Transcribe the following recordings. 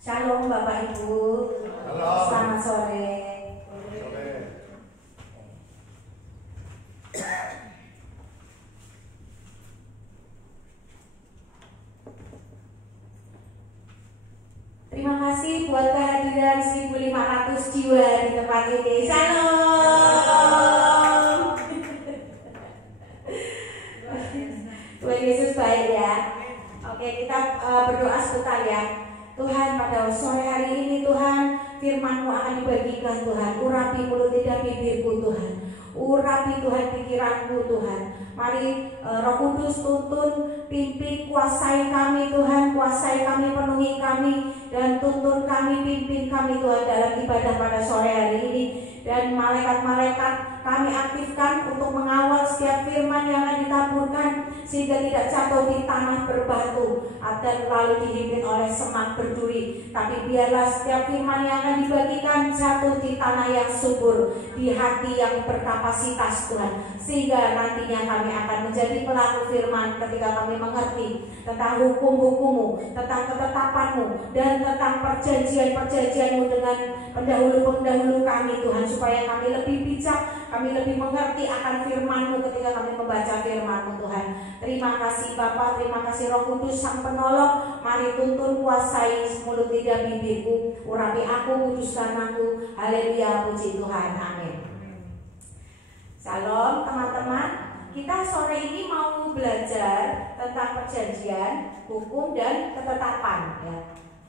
Shalom Bapak Ibu. Halo. Selamat sore. Terima kasih buat kehadiran 1.500 jiwa di tempat ini. Shalom. Tuhan Yesus baik ya. Oke, kita berdoa sebentar ya. Tuhan, pada sore hari ini Tuhan, firman-Mu akan dibagikan Tuhan. Urapi mulut lidah bibirku Tuhan. Urapi Tuhan pikiranku Tuhan. Mari Roh Kudus tuntun, pimpin, kuasai kami Tuhan. Kuasai kami, penuhi kami, dan tuntun kami, pimpin kami Tuhan dalam ibadah pada sore hari ini. Dan malaikat-malaikat kami aktifkan untuk mengawal setiap firman yang akan ditaburkan, sehingga tidak jatuh di tanah berbatu dan lalu dihimpit oleh semak berduri. Tapi biarlah setiap firman yang akan dibagikan jatuh di tanah yang subur, di hati yang berkapasitas Tuhan, sehingga nantinya kami akan menjadi pelaku firman ketika kami mengerti tentang hukum-hukum-Mu, tentang ketetapan-Mu, dan tentang perjanjian-perjanjian-Mu dengan pendahulu-pendahulu kami Tuhan, supaya kami lebih bijak, kami lebih mengerti akan firman-Mu ketika kami membaca firman-Mu Tuhan. Terima kasih Bapa, terima kasih Roh Kudus Sang Penolong. Mari tuntun, kuasai mulut lidah bibirku, urapi aku, kuduskan aku. Haleluya, puji Tuhan, amin. Shalom teman-teman. Kita sore ini mau belajar tentang perjanjian, hukum, dan ketetapan ya.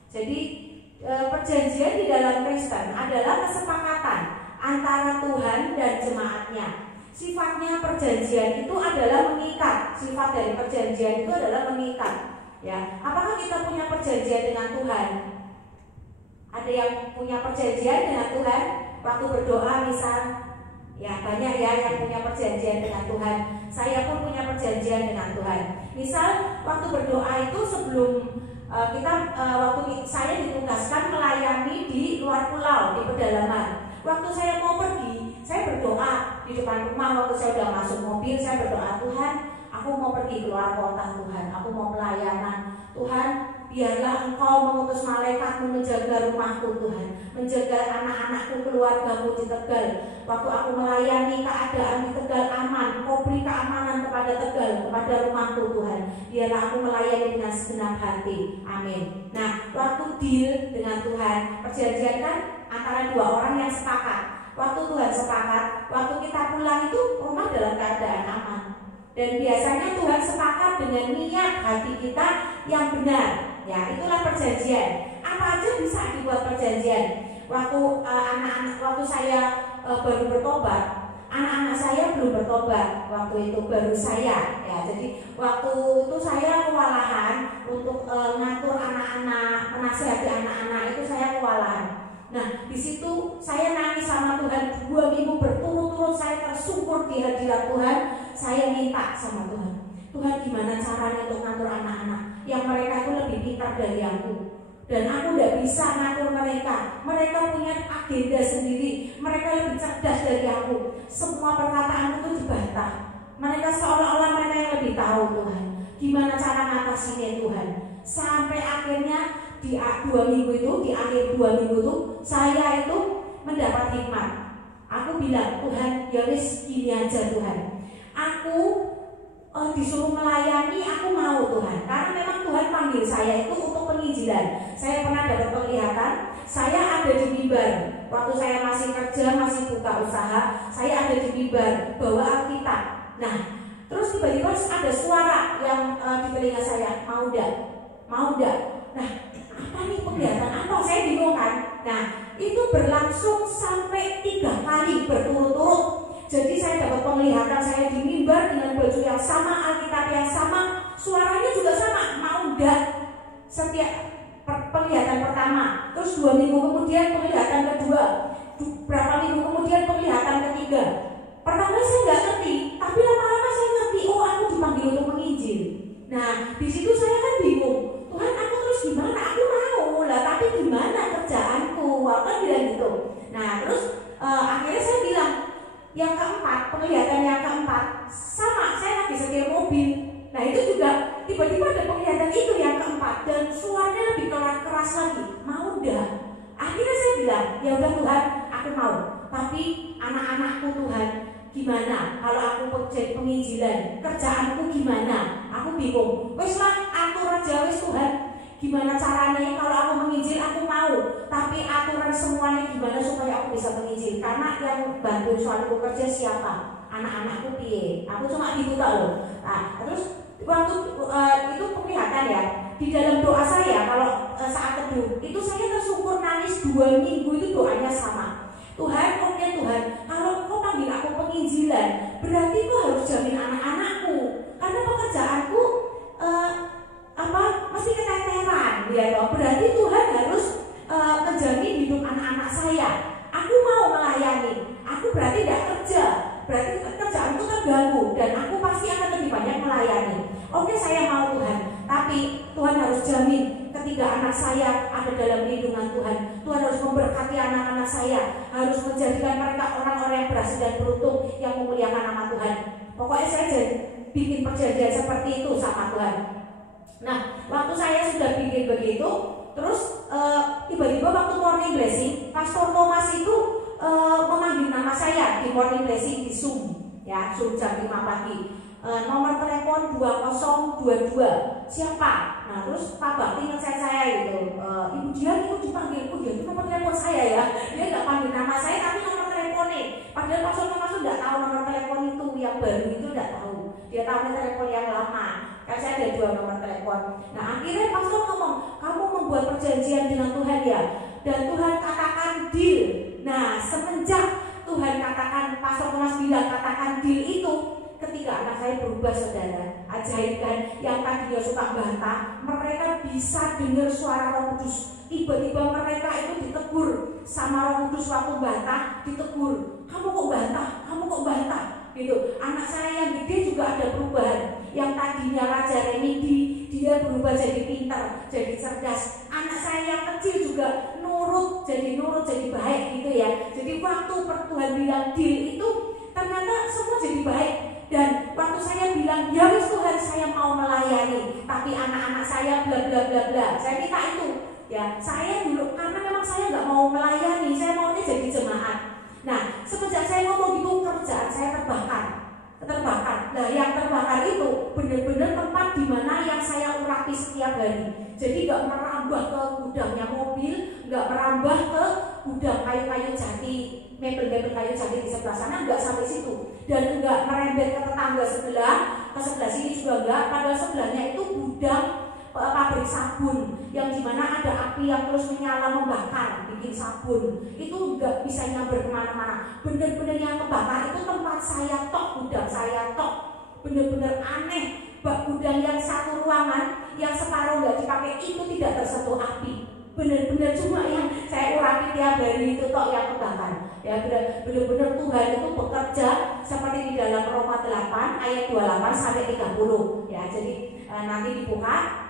Jadi perjanjian di dalam Kristen adalah kesepakatan antara Tuhan dan jemaatnya. Sifatnya perjanjian itu adalah mengikat. Sifat dari perjanjian itu adalah mengikat. Ya, apakah kita punya perjanjian dengan Tuhan? Ada yang punya perjanjian dengan Tuhan? Waktu berdoa misal, ya banyak ya yang punya perjanjian dengan Tuhan. Saya pun punya perjanjian dengan Tuhan. Misal waktu berdoa itu sebelum waktu saya ditugaskan melayani di luar pulau, di pedalaman. Waktu saya mau pergi, saya berdoa di depan rumah. Waktu saya sudah masuk mobil, saya berdoa, Tuhan, aku mau pergi keluar kota Tuhan, aku mau pelayanan Tuhan, biarlah Engkau mengutus malaikat-Mu menjaga rumahku Tuhan, menjaga anak-anakku, keluargaku di Tegal. Waktu aku melayani keadaan di Tegal aman, Kau beri keamanan kepada Tegal, kepada rumahku Tuhan. Biarlah aku melayani dengan segenap hati, amin. Nah, waktu deal dengan Tuhan, perjanjian kan antara dua orang yang sepakat. Waktu Tuhan sepakat, waktu kita pulang itu rumah dalam keadaan aman. Dan biasanya Tuhan sepakat dengan niat hati kita yang benar. Ya, itulah perjanjian. Apa aja bisa dibuat perjanjian. Waktu saya baru bertobat, anak-anak saya belum bertobat. Waktu itu baru saya. Ya, jadi waktu itu saya kewalahan untuk ngatur anak-anak, menasihati anak-anak, itu saya kewalahan. Nah, di situ saya nangis sama Tuhan 2 minggu berturut-turut. Saya tersungkur di hadirat Tuhan. Saya minta sama Tuhan, Tuhan gimana caranya untuk ngatur anak-anak yang mereka itu lebih pintar dari aku, dan aku tidak bisa ngatur mereka. Mereka punya agenda sendiri, mereka lebih cerdas dari aku. Semua perkataan itu dibantah. Mereka seolah-olah mereka yang lebih tahu Tuhan. Gimana cara ngatasinnya Tuhan? Sampai akhirnya di 2 minggu itu, di akhir 2 minggu itu, saya itu mendapat hikmat. Aku bilang, Tuhan, ya wis gini aja Tuhan. Aku disuruh melayani, aku mau Tuhan. Karena memang Tuhan panggil saya itu untuk penginjilan. Saya pernah dapat penglihatan, saya ada di mimbar. Waktu saya masih kerja, masih buka usaha, saya ada di mimbar, bawa Alkitab. Nah, terus tiba-tiba ada suara yang di telinga saya, mau ndak? Mau ndak? Nah, apa nih penglihatan apa? Saya bingung kan. Nah, itu berlangsung sampai 3 kali berturut-turut. Jadi saya dapat penglihatan, saya di mimbar dengan baju yang sama, Alkitab yang sama, suaranya juga sama, mau enggak? Setiap penglihatan pertama, terus 2 minggu kemudian penglihatan kedua, berapa minggu kemudian penglihatan ketiga. Pertama saya nggak ngerti, tapi lama-lama saya ngerti, oh aku dipanggil untuk menginjil. Nah, di situ saya kan bingung, Tuhan aku terus gimana? Aku mau lah, tapi gimana kerjaanku? Aku kan bilang gitu. Nah, terus akhirnya saya bilang, yang keempat, penglihatan yang keempat sama, saya lagi setir mobil. Nah itu juga tiba-tiba ada penglihatan itu yang keempat, dan suaranya lebih keras lagi. Mau ya udah Tuhan, aku mau. Tapi anak-anakku Tuhan, gimana kalau aku jadi penginjilan, kerjaanku gimana? Aku bingung. Wes lah, atur aja wes Tuhan. Gimana caranya kalau aku menginjil, aku mau. Tapi aturan semuanya gimana supaya aku bisa menginjil? Karena yang bantu suamiku kerja siapa? Anak-anakku piye? Aku cuma dibuta loh. Nah, terus waktu itu kelihatan ya di dalam doa saya kalau saat teduh itu saya tersyukur nangis 2 minggu itu doanya sama. Tuhan, oke Tuhan, kalau kau panggil aku penginjilan, berarti kau harus jamin anak-anakku. Karena pekerjaanku mesti keteteran, ya toh. Berarti Tuhan harus menjamin hidup anak-anak saya. Aku mau melayani. Aku berarti tidak kerja. Berarti kerjaanku terganggu dan aku pasti akan lebih banyak melayani. Oke, saya mau Tuhan, tapi Tuhan harus jamin ketika anak saya ada dalam lindungan Tuhan. Tuhan harus memberkati anak-anak saya, harus menjadikan mereka orang-orang yang berhasil dan beruntung yang memuliakan nama Tuhan. Pokoknya saya bikin perjanjian seperti itu sama Tuhan. Nah, waktu saya sudah bikin begitu, terus tiba-tiba waktu morning blessing, Pastor Thomas itu memanggil nama saya di morning blessing di Zoom, ya, Zoom jam 5 pagi. Nomor telepon 2022 siapa? Nah, terus Pak Bakti ngechat saya gitu, Ibu Dian itu dipanggil, oh ya itu nomor telepon saya ya. Dia nggak panggil nama saya tapi nomor teleponnya. Padahal Pastor Thomas itu nggak tahu nomor telepon itu, yang baru itu nggak tahu. Dia tahu nomor telepon yang lama. Kan saya ada 2 nomor telepon. Nah, akhirnya Pastor ngomong, kamu membuat perjanjian dengan Tuhan ya, dan Tuhan katakan deal. Nah, semenjak Tuhan katakan, Pastor Thomas bilang katakan deal itu, ketika anak saya berubah, saudara, ajaib kan, yang tadinya suka bantah, mereka bisa dengar suara Roh Kudus. Tiba-tiba mereka itu ditegur sama Roh Kudus waktu bantah, ditegur, kamu kok bantah, kamu kok bantah, gitu. Anak saya yang gede juga ada perubahan. Yang tadinya Raja Remedi, dia berubah jadi pintar, jadi cerdas. Anak saya yang kecil juga nurut, jadi baik gitu ya. Jadi waktu Tuhan bilang deal itu, ternyata semua jadi baik. Dan waktu saya bilang, ya wis Tuhan, saya mau melayani, tapi anak-anak saya bla bla bla bla, saya minta itu. Ya, saya dulu karena memang saya nggak mau melayani, saya maunya jadi jemaat. Nah, semenjak saya ngomong gitu, kerjaan saya terbakar. Nah, yang terbakar itu benar-benar tempat di mana yang saya urapi setiap hari. Jadi nggak merambah ke gudangnya mobil, nggak merambah ke gudang kayu-kayu jati, mebel-mebel kayu jati di sebelah sana, nggak sampai situ. Dan nggak merembet ke tetangga sebelah, ke sebelah sini juga nggak. Padahal sebelahnya itu gudang pabrik sabun yang dimana ada api yang terus menyala membakar bikin sabun. Itu nggak bisa nyamber kemana-mana. Bener-bener yang kebakar itu tempat saya tok, gudang saya tok. Bener-bener aneh. Bak gudang yang satu ruangan yang separuh nggak dipakai itu tidak tersentuh api. Bener-bener cuma yang saya urapi tiap hari itu tok yang kebakar. Ya, bener-bener Tuhan itu bekerja seperti di dalam Roma 8 ayat 28 sampai 30. Ya, jadi nanti dibuka.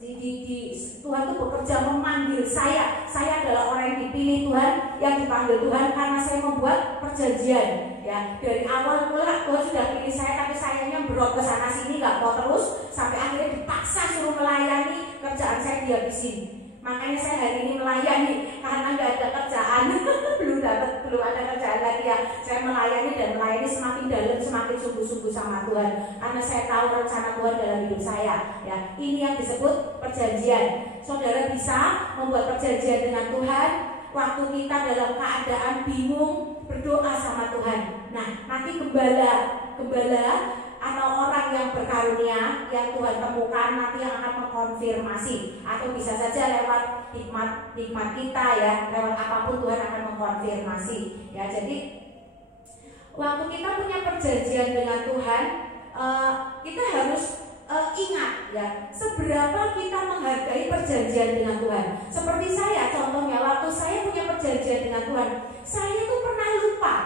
Tuhan itu bekerja memanggil saya. Saya adalah orang yang dipilih Tuhan, yang dipanggil Tuhan karena saya membuat perjanjian. Ya, dari awal mula Tuhan sudah pilih saya, tapi sayangnya berot ke sana sini nggak mau terus, sampai akhirnya dipaksa suruh melayani, kerjaan saya dihabisin. Makanya saya hari ini melayani karena nggak ada kerjaan, belum ada kerjaan lagi ya. Saya melayani dan melayani semakin dalam, semakin sungguh-sungguh sama Tuhan. Karena saya tahu rencana Tuhan dalam hidup saya. Ya, ini yang disebut perjanjian. Saudara bisa membuat perjanjian dengan Tuhan waktu kita dalam keadaan bingung, berdoa sama Tuhan. Nah, nanti gembala atau orang yang berkarunia yang Tuhan temukan nanti yang akan mengkonfirmasi, atau bisa saja lewat hikmat kita ya, lewat apapun Tuhan akan mengkonfirmasi ya. Jadi waktu kita punya perjanjian dengan Tuhan, kita harus ingat ya, seberapa kita menghargai perjanjian dengan Tuhan. Seperti saya contohnya, waktu saya punya perjanjian dengan Tuhan, saya itu pernah lupa.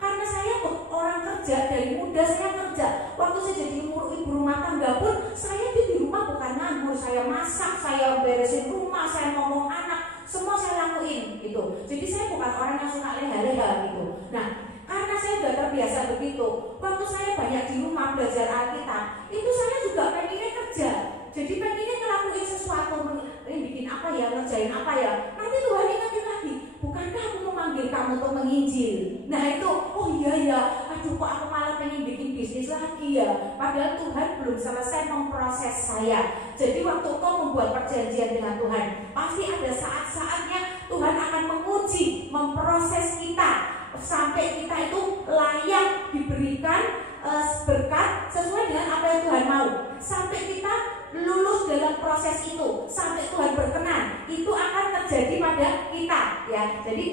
Karena saya orang kerja, dari muda saya kerja. Waktu saya jadi ibu rumah tangga pun, saya di rumah bukan nganggur. Saya masak, saya beresin rumah, saya ngomong anak, semua saya lakuin gitu. Jadi saya bukan orang yang suka leha-leha gitu. Nah, karena saya sudah terbiasa begitu, waktu saya banyak di rumah belajar Alkitab, itu saya juga pengennya kerja. Jadi pengennya ngelakuin sesuatu, bikin apa ya, ngerjain apa ya. Nanti Tuhan ingetin lagi, bukankah saja, padahal Tuhan belum selesai memproses saya. Jadi waktu kau membuat perjanjian dengan Tuhan, pasti ada saat-saatnya Tuhan akan menguji, memproses kita sampai kita itu layak diberikan berkat sesuai dengan apa yang Tuhan mau. Sampai kita lulus dalam proses itu, sampai Tuhan berkenan, itu akan terjadi pada kita, ya. Jadi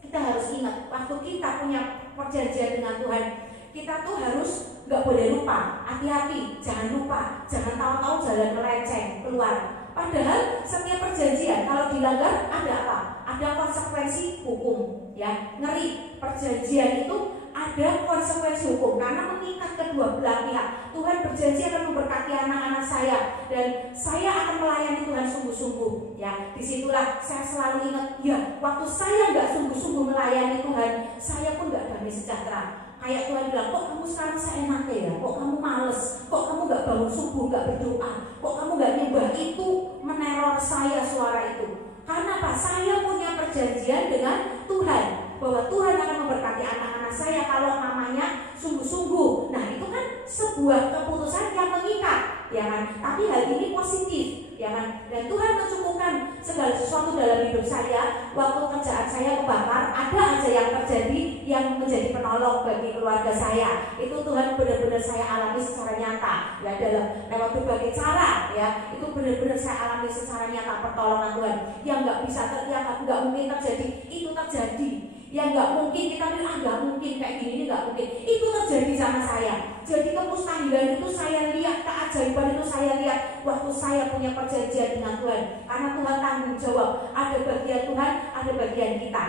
kita harus ingat, waktu kita punya perjanjian dengan Tuhan, kita tuh harus nggak boleh lupa, hati-hati, jangan lupa, jangan tahu-tahu jalan melenceng keluar. Padahal setiap perjanjian kalau dilanggar ada apa? Ada konsekuensi hukum, ya. Ngeri, perjanjian itu ada konsekuensi hukum karena mengikat kedua belah pihak. Tuhan berjanji akan memberkati anak-anak saya dan saya akan melayani Tuhan sungguh-sungguh, ya. Disitulah saya selalu ingat, ya, waktu saya nggak sungguh-sungguh melayani Tuhan, saya pun nggak damai sejahtera. Kayak Tuhan bilang, kok kamu sekarang seenaknya ya, kok kamu males, kok kamu gak bangun subuh, gak berdoa, kok kamu gak nyembah. Itu meneror saya suara itu. Karena apa? Saya punya perjanjian dengan Tuhan bahwa Tuhan akan memberkati anak-anak saya kalau namanya sungguh-sungguh. Nah, itu kan sebuah keputusan yang mengikat, ya kan? Tapi hal ini positif, ya kan? Dan Tuhan mencukupkan segala sesuatu dalam hidup saya. Waktu kerjaan saya kebakar, ada aja yang terjadi yang menjadi penolong bagi keluarga saya. Itu Tuhan benar-benar saya alami secara nyata, ya, dalam lewat berbagai cara, ya. Itu benar-benar saya alami secara nyata pertolongan Tuhan. Yang nggak bisa terlihat, nggak mungkin terjadi, itu terjadi. Yang nggak mungkin kita bilang, nggak mungkin kayak gini, nggak mungkin, itu terjadi sama saya. Jadi kemustahilan itu saya lihat, keajaiban itu saya lihat waktu saya punya perjanjian dengan Tuhan. Karena Tuhan tanggung jawab, ada bagian Tuhan, ada bagian kita.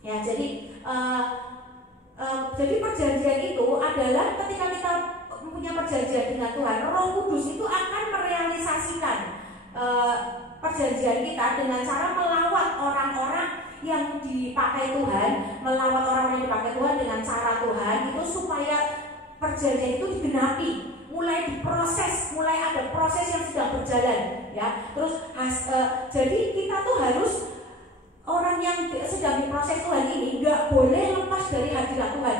Ya, jadi perjanjian itu adalah ketika kita punya perjanjian dengan Tuhan, Roh Kudus itu akan merealisasikan perjanjian kita dengan cara melawat orang-orang yang dipakai Tuhan, melawat orang yang dipakai Tuhan dengan cara Tuhan itu supaya perjanjian itu digenapi, mulai diproses, mulai ada proses yang sedang berjalan, ya. Terus jadi kita tuh harus, orang yang sedang diproses Tuhan ini nggak boleh lepas dari hadirat Tuhan.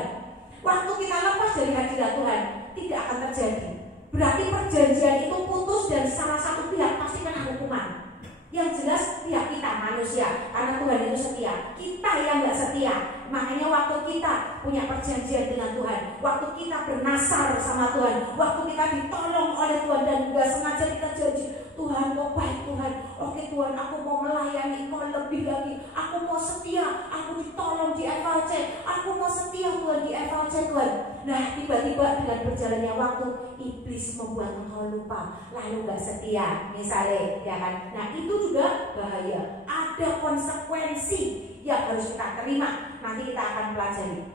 Waktu kita lepas dari hadirat Tuhan, tidak akan terjadi. Berarti perjanjian itu putus dan salah satu pihak pasti kena hukuman. Yang jelas pihak kita manusia, karena Tuhan itu setia. Kita yang nggak setia. Makanya waktu kita punya perjanjian dengan Tuhan, waktu kita bernasar sama Tuhan, waktu kita ditolong oleh Tuhan dan nggak sengaja kita janji, Tuhan kau baik Tuhan, oke Tuhan aku mau melayani kau lebih lagi, aku mau setia, aku ditolong di FLC, aku mau setia Tuhan di FLC Tuhan. Nah tiba-tiba dengan berjalannya waktu, iblis membuat engkau lupa, lalu nggak setia misalnya, ya kan? Nah itu juga bahaya, ada konsekuensi yang harus kita terima. Nanti kita akan pelajari,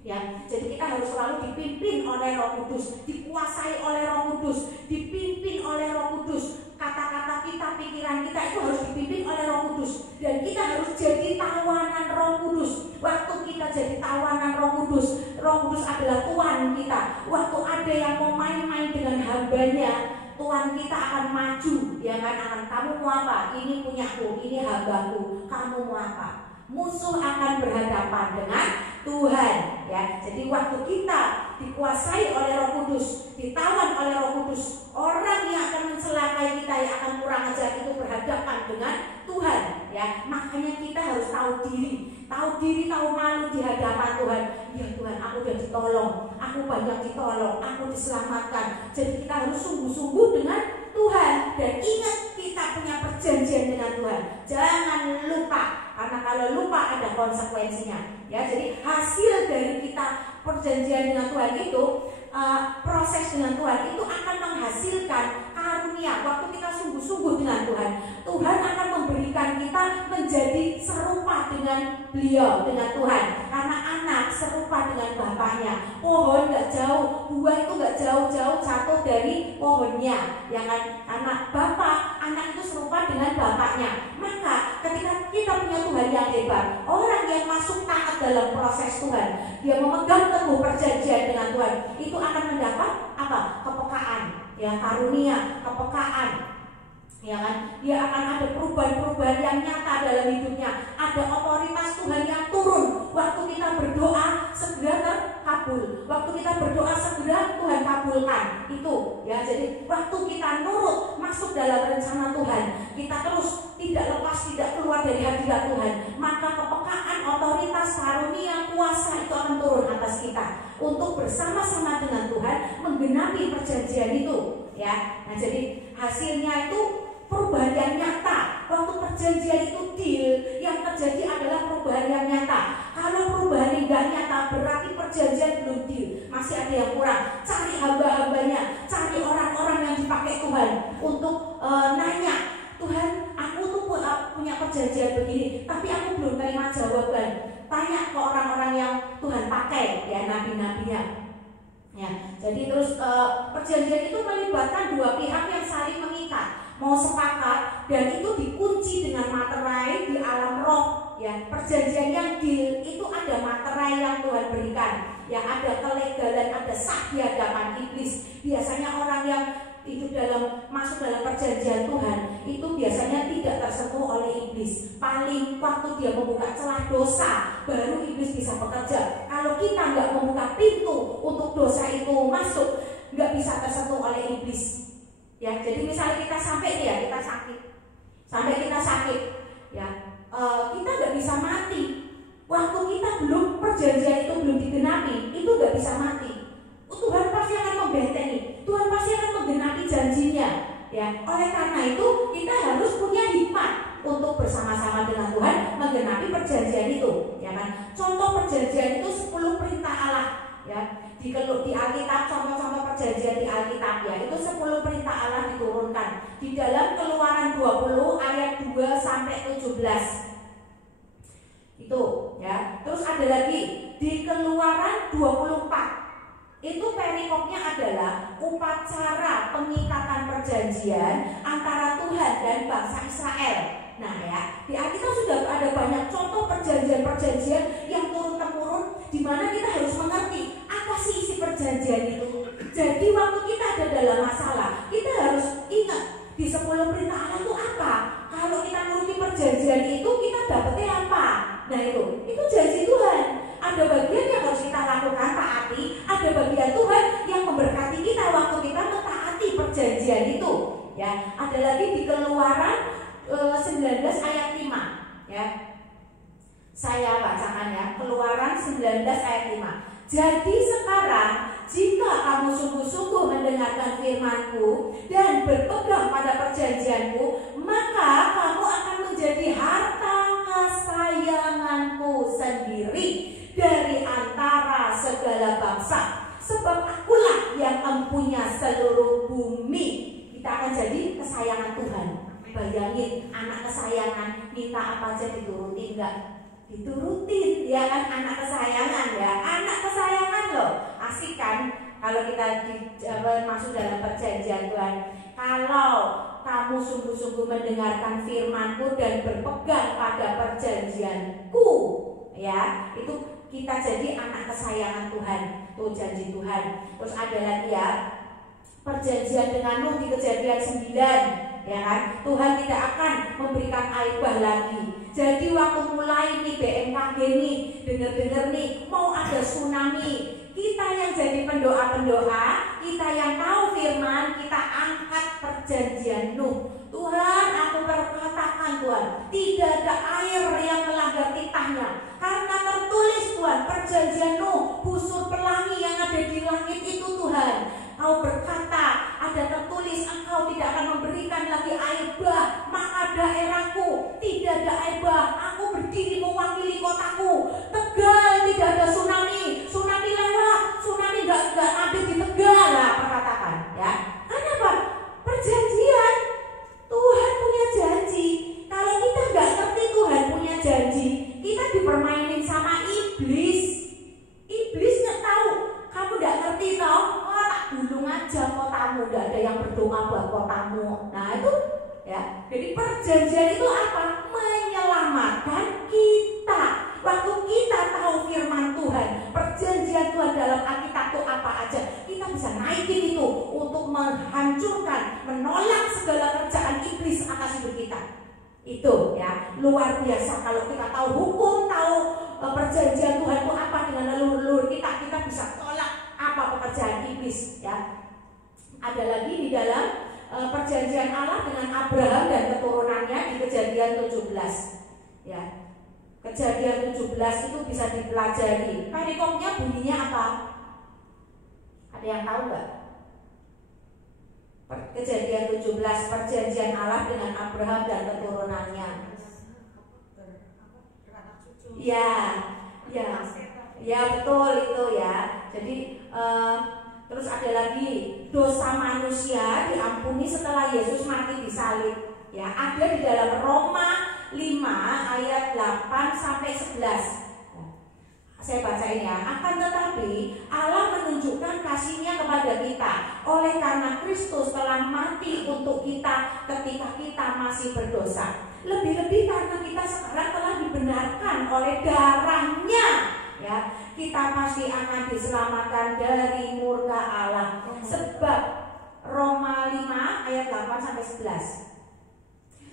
ya. Jadi kita harus selalu dipimpin oleh Roh Kudus, dikuasai oleh Roh Kudus, dipimpin oleh Roh Kudus. Kata-kata kita, pikiran kita itu harus dipimpin oleh Roh Kudus. Dan kita harus jadi tawanan Roh Kudus. Waktu kita jadi tawanan Roh Kudus, Roh Kudus adalah Tuhan kita. Waktu ada yang mau main-main dengan hambanya, Tuhan kita akan maju, ya kan? Kamu mau apa? Ini punyaku, ini hambaku. Kamu mau apa? Musuh akan berhadapan dengan Tuhan, ya. Jadi waktu kita dikuasai oleh Roh Kudus, ditawan oleh Roh Kudus, orang yang akan mencelakai kita, yang akan kurang ajar itu berhadapan dengan Tuhan, ya. Makanya kita harus tahu diri, tahu malu di hadapan Tuhan. Ya Tuhan, aku udah ditolong, aku banyak ditolong, aku diselamatkan. Jadi kita harus sungguh-sungguh dengan Tuhan dan ingat kita punya perjanjian dengan Tuhan. Jangan lupa, karena kalau lupa ada konsekuensinya, ya. Jadi hasil dari kita perjanjian dengan Tuhan itu, proses dengan Tuhan itu akan menghasilkan karunia. Waktu kita sungguh-sungguh dengan Tuhan, Tuhan akan memberikan kita menjadi serupa dengan Beliau, dengan Tuhan. Karena anak serupa dengan bapaknya. Pohon nggak jauh, buah itu nggak jauh-jauh jatuh dari pohonnya, ya kan? Karena anak itu serupa dengan bapaknya. Maka ketika kita punya Tuhan yang hebat, orang yang masuk taat dalam proses Tuhan, dia memegang teguh perjanjian dengan Tuhan, itu akan mendapat apa? Kepekaan, ya, karunia, kepekaan. Ya kan? Dia akan ada perubahan-perubahan yang nyata dalam hidupnya. Ada otoritas Tuhan yang turun. Waktu kita berdoa segera terkabul. Waktu kita berdoa segera Tuhan kabulkan. Itu ya. Jadi waktu kita nurut masuk dalam rencana Tuhan, kita terus tidak lepas, tidak keluar dari hadirat Tuhan, maka kepekaan, otoritas, karunia, kuasa itu akan turun atas kita untuk bersama-sama dengan Tuhan menggenapi perjanjian itu. Ya. Nah, jadi hasilnya itu perubahan yang nyata. Waktu perjanjian itu deal, yang terjadi adalah perubahan yang nyata. Kalau perubahan yang tidak nyata, berarti perjanjian belum deal, masih ada yang kurang. Cari hamba-hambanya, cari orang-orang yang dipakai Tuhan untuk nanya, Tuhan, aku tuh punya perjanjian begini, tapi aku belum terima jawaban. Tanya ke orang-orang yang Tuhan pakai, ya, nabi-nabinya. Ya, jadi terus perjanjian itu melibatkan dua pihak yang saling mengikat, mau sepakat, dan itu dikunci dengan materai di alam roh. Ya, perjanjian yang deal itu ada materai yang Tuhan berikan. Ya, ada kelegalan, ada sah di hadapan iblis. Biasanya orang yang itu masuk dalam perjanjian Tuhan itu biasanya tidak tersentuh oleh iblis. Paling waktu dia membuka celah dosa, baru iblis bisa bekerja. Kalau kita nggak membuka pintu untuk dosa itu masuk, nggak bisa tersentuh oleh iblis. Ya, jadi misalnya kita sampai kita sakit, ya, kita nggak bisa mati. Waktu kita perjanjian itu belum digenapi, itu nggak bisa mati. Tuhan pasti akan membentengi, Tuhan pasti akan menggenapi janjinya. Ya, oleh karena itu kita harus punya hikmat untuk bersama-sama dengan Tuhan menggenapi perjanjian itu. Ya kan? Contoh perjanjian itu 10 perintah Allah. Ya, di Alkitab, contoh-contoh perjanjian di Alkitab, ya, itu 10 perintah Allah diturunkan di dalam Keluaran 20 ayat 2 sampai 17. Itu, ya. Terus ada lagi di Keluaran 24. Itu perikopnya adalah upacara pengikatan perjanjian antara Tuhan dan bangsa Israel. Nah, ya, di Alkitab sudah ada banyak contoh perjanjian-perjanjian yang turun-temurun, di mana kita harus mengerti apa sih isi perjanjian itu. Jadi waktu kita ada dalam masalah, kita harus ingat di 10 perintah Allah itu apa. Kalau kita menuruti perjanjian itu, kita dapetnya apa? Nah, itu janji Tuhan. Ada bagian yang harus kita lakukan, taati. Ada bagian Tuhan yang memberkati kita waktu kita mentaati perjanjian itu. Ya, ada lagi di Keluaran 19 ayat 5. Ya, saya bacakan ya. Keluaran 19 ayat 5. Jadi sekarang jika kamu sungguh-sungguh mendengarkan firman-Ku dan berpegang pada perjanjian-Ku, maka kamu akan menjadi harta kesayangan-Ku sendiri dari antara segala bangsa, sebab Akulah yang mempunyai seluruh bumi. Kita akan jadi kesayangan Tuhan. Bayangin, anak kesayangan minta apa aja diturutin enggak? Diturutin, ya kan? Anak kesayangan, ya, anak kesayangan loh. Asik kan kalau kita masuk dalam perjanjian Tuhan. Kalau kamu sungguh-sungguh mendengarkan firman-Ku dan berpegang pada perjanjian-Ku, ya, itu kita jadi anak kesayangan Tuhan. Itu janji Tuhan. Terus ada lagi ya, perjanjian dengan Nuh di Kejadian 9. Ya kan? Tuhan tidak akan memberikan air bah lagi. Jadi waktu mulai nih BMKG nih, dengar-dengar nih mau ada tsunami, kita yang jadi pendoa-pendoa, kita yang tahu firman, kita angkat perjanjian Nuh. Tuhan, aku berkatakan Tuhan, tidak ada air yang melanggar titahnya, karena tertulis Tuhan, perjanjian Nuh, busur pelangi yang ada di langit itu Tuhan. Kau berkata, ada tertulis, Engkau tidak akan memberikan lagi air bah, maka daerahku tidak ada air bah. Aku berdiri mewakili kotaku. Tegal tidak ada tsunami, tsunami lewat, tsunami nggak habis di Tegal lah, perkatakan, ya. Kenapa? Perjanjian. Tuhan punya janji. Kalau kita nggak ngerti Tuhan punya janji, kita dipermainin sama iblis. Iblis nggak tahu. Kamu nggak ngerti toh? Gulung aja kotamu, gak ada yang berdoa buat kotamu. Nah itu ya, jadi perjanjian itu apa? Menyelamatkan kita. Waktu kita tahu firman Tuhan, perjanjian Tuhan dalam Alkitab itu apa aja, kita bisa naikin itu untuk menghancurkan, menolak segala kerjaan iblis iblis atas hidup kita. Itu ya, luar biasa. Kalau kita tahu hukum, tahu perjanjian Tuhan itu apa dengan leluhur kita, kita bisa tolak apa pekerjaan iblis ya. Ada lagi di dalam perjanjian Allah dengan Abraham dan keturunannya di Kejadian 17 ya. Kejadian 17 itu bisa dipelajari. Perikopnya bunyinya apa? Ada yang tahu nggak? Kejadian 17, perjanjian Allah dengan Abraham dan keturunannya. Ya, ya, ya betul itu ya. Jadi terus ada lagi dosa manusia diampuni setelah Yesus mati di salib. Ya, ada di dalam Roma 5 ayat 8 sampai 11. Saya bacain ya. Akan tetapi Allah menunjukkan kasih-Nya kepada kita oleh karena Kristus telah mati untuk kita ketika kita masih berdosa. Lebih-lebih karena kita sekarang telah dibenarkan oleh darah-Nya ya, kita pasti akan diselamatkan dari murka Allah. Sebab Roma 5 ayat 8 sampai 11.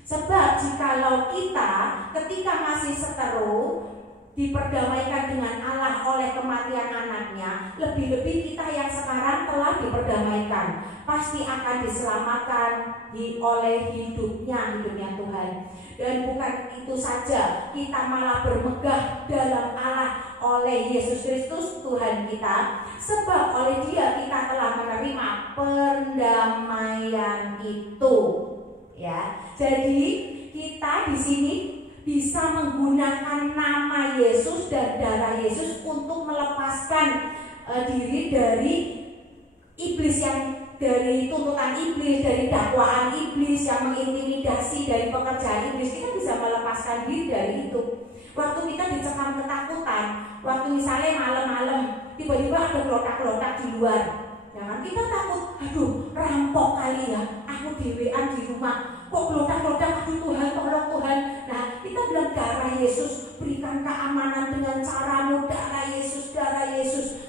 Sebab jikalau kita ketika masih seteru diperdamaikan dengan Allah oleh kematian anaknya, lebih-lebih kita yang sekarang telah diperdamaikan pasti akan diselamatkan oleh hidupnya Tuhan. Dan bukan itu saja, kita malah bermegah dalam Allah oleh Yesus Kristus Tuhan kita, sebab oleh Dia kita telah menerima pendamaian itu ya. Jadi kita di sini bisa menggunakan nama Yesus dan darah Yesus untuk melepaskan diri dari iblis, yang dari tuntutan iblis, dari dakwaan iblis yang mengintimidasi, dari pekerjaan iblis. Kita bisa melepaskan diri dari itu. Waktu kita dicekam ketakutan, waktu misalnya malam-malam tiba-tiba ada kelotak-kelotak di luar, jangan kita takut, aduh rampok kali ya, aku dewean di rumah, kok kelotak-kelotak, aduh Tuhan, tolong Tuhan. Nah, kita bilang darah Yesus, berikan keamanan dengan caramu, darah Yesus,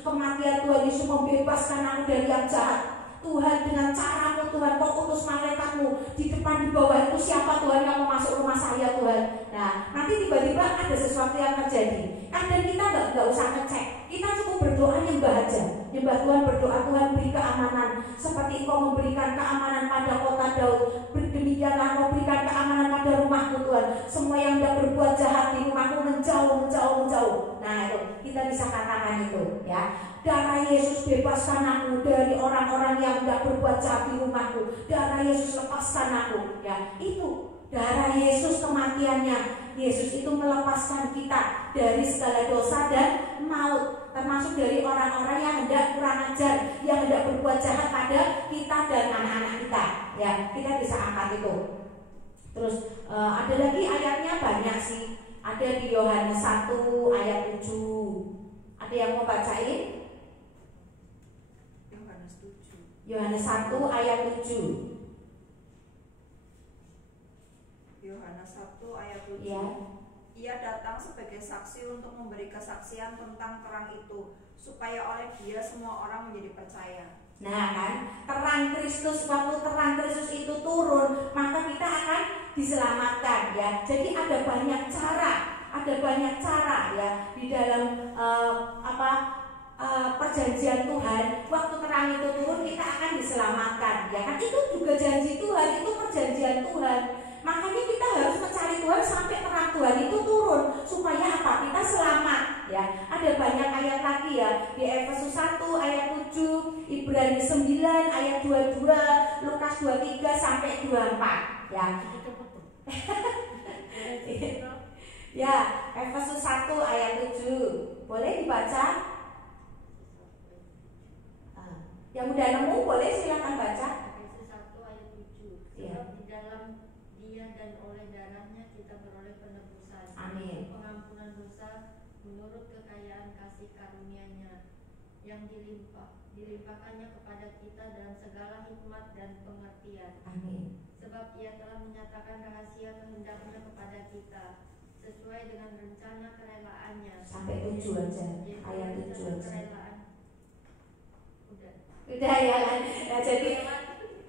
kematian Tuhan Yesus membebaskan aku dari yang jahat. Tuhan, dengan caramu Tuhan, kau utus malaikatmu di depan di bawah itu, siapa Tuhan yang mau masuk rumah saya Tuhan. Nah, nanti tiba-tiba ada sesuatu yang terjadi. Kadang kita nggak usah ngecek, kita cukup berdoa, nyembah aja. Nyembah Tuhan, berdoa, Tuhan beri keamanan seperti Engkau memberikan keamanan pada kota Daud. Demikianlah Engkau berikan keamanan pada rumahku Tuhan. Semua yang tidak berbuat jahat di rumahku menjauh. Nah itu kita bisa katakan itu ya. Darah Yesus bebaskan aku dari orang-orang yang tidak berbuat jahat di rumahku. Darah Yesus lepaskan aku ya. Itu darah Yesus, kematiannya Yesus itu melepaskan kita dari segala dosa dan maut, termasuk dari orang-orang yang hendak kurang ajar, yang hendak berbuat jahat pada kita dan anak-anak kita ya. Kita bisa angkat itu. Terus ada lagi ayatnya banyak sih. Ada di Yohanes 1 ayat 7. Ada yang mau bacain? Yohanes 1 ayat 7. Yohanes 1 ayat 7. Ya. Ia datang sebagai saksi untuk memberi kesaksian tentang terang itu, supaya oleh Dia semua orang menjadi percaya. Nah kan, terang Kristus, waktu terang Kristus itu turun, maka kita akan diselamatkan ya. Jadi ada banyak cara ya di dalam perjanjian Tuhan. Waktu terang itu turun, kita akan diselamatkan ya kan. Itu juga janji Tuhan, itu perjanjian Tuhan. Makanya kita harus mencari Tuhan sampai terang Tuhan itu turun, supaya apa? Kita selamat ya. Ada banyak ayat lagi ya, di Efesus 1 ayat 7, Ibrani 9 ayat 22, Lukas 23 sampai 24 ya. Ya, Efesus 1 ayat 7. Boleh dibaca? Yang udah nemu boleh silakan baca. Efesus 1 ayat 7. Ya. Sebab di dalam Dia dan oleh darahnya kita beroleh penebusan, Amin. pengampunan dosa menurut kekayaan kasih karunia-Nya yang dilimpahkannya kepada kita dalam segala hikmat dan pengertian. Amin. Sebab Ia telah menyatakan rahasia kehendak-Nya kepada kita sesuai dengan rencana kerelaan-Nya. Sampai 7 aja, ayat 7 aja. Kerelaan. Udah ya kan. Nah, jadi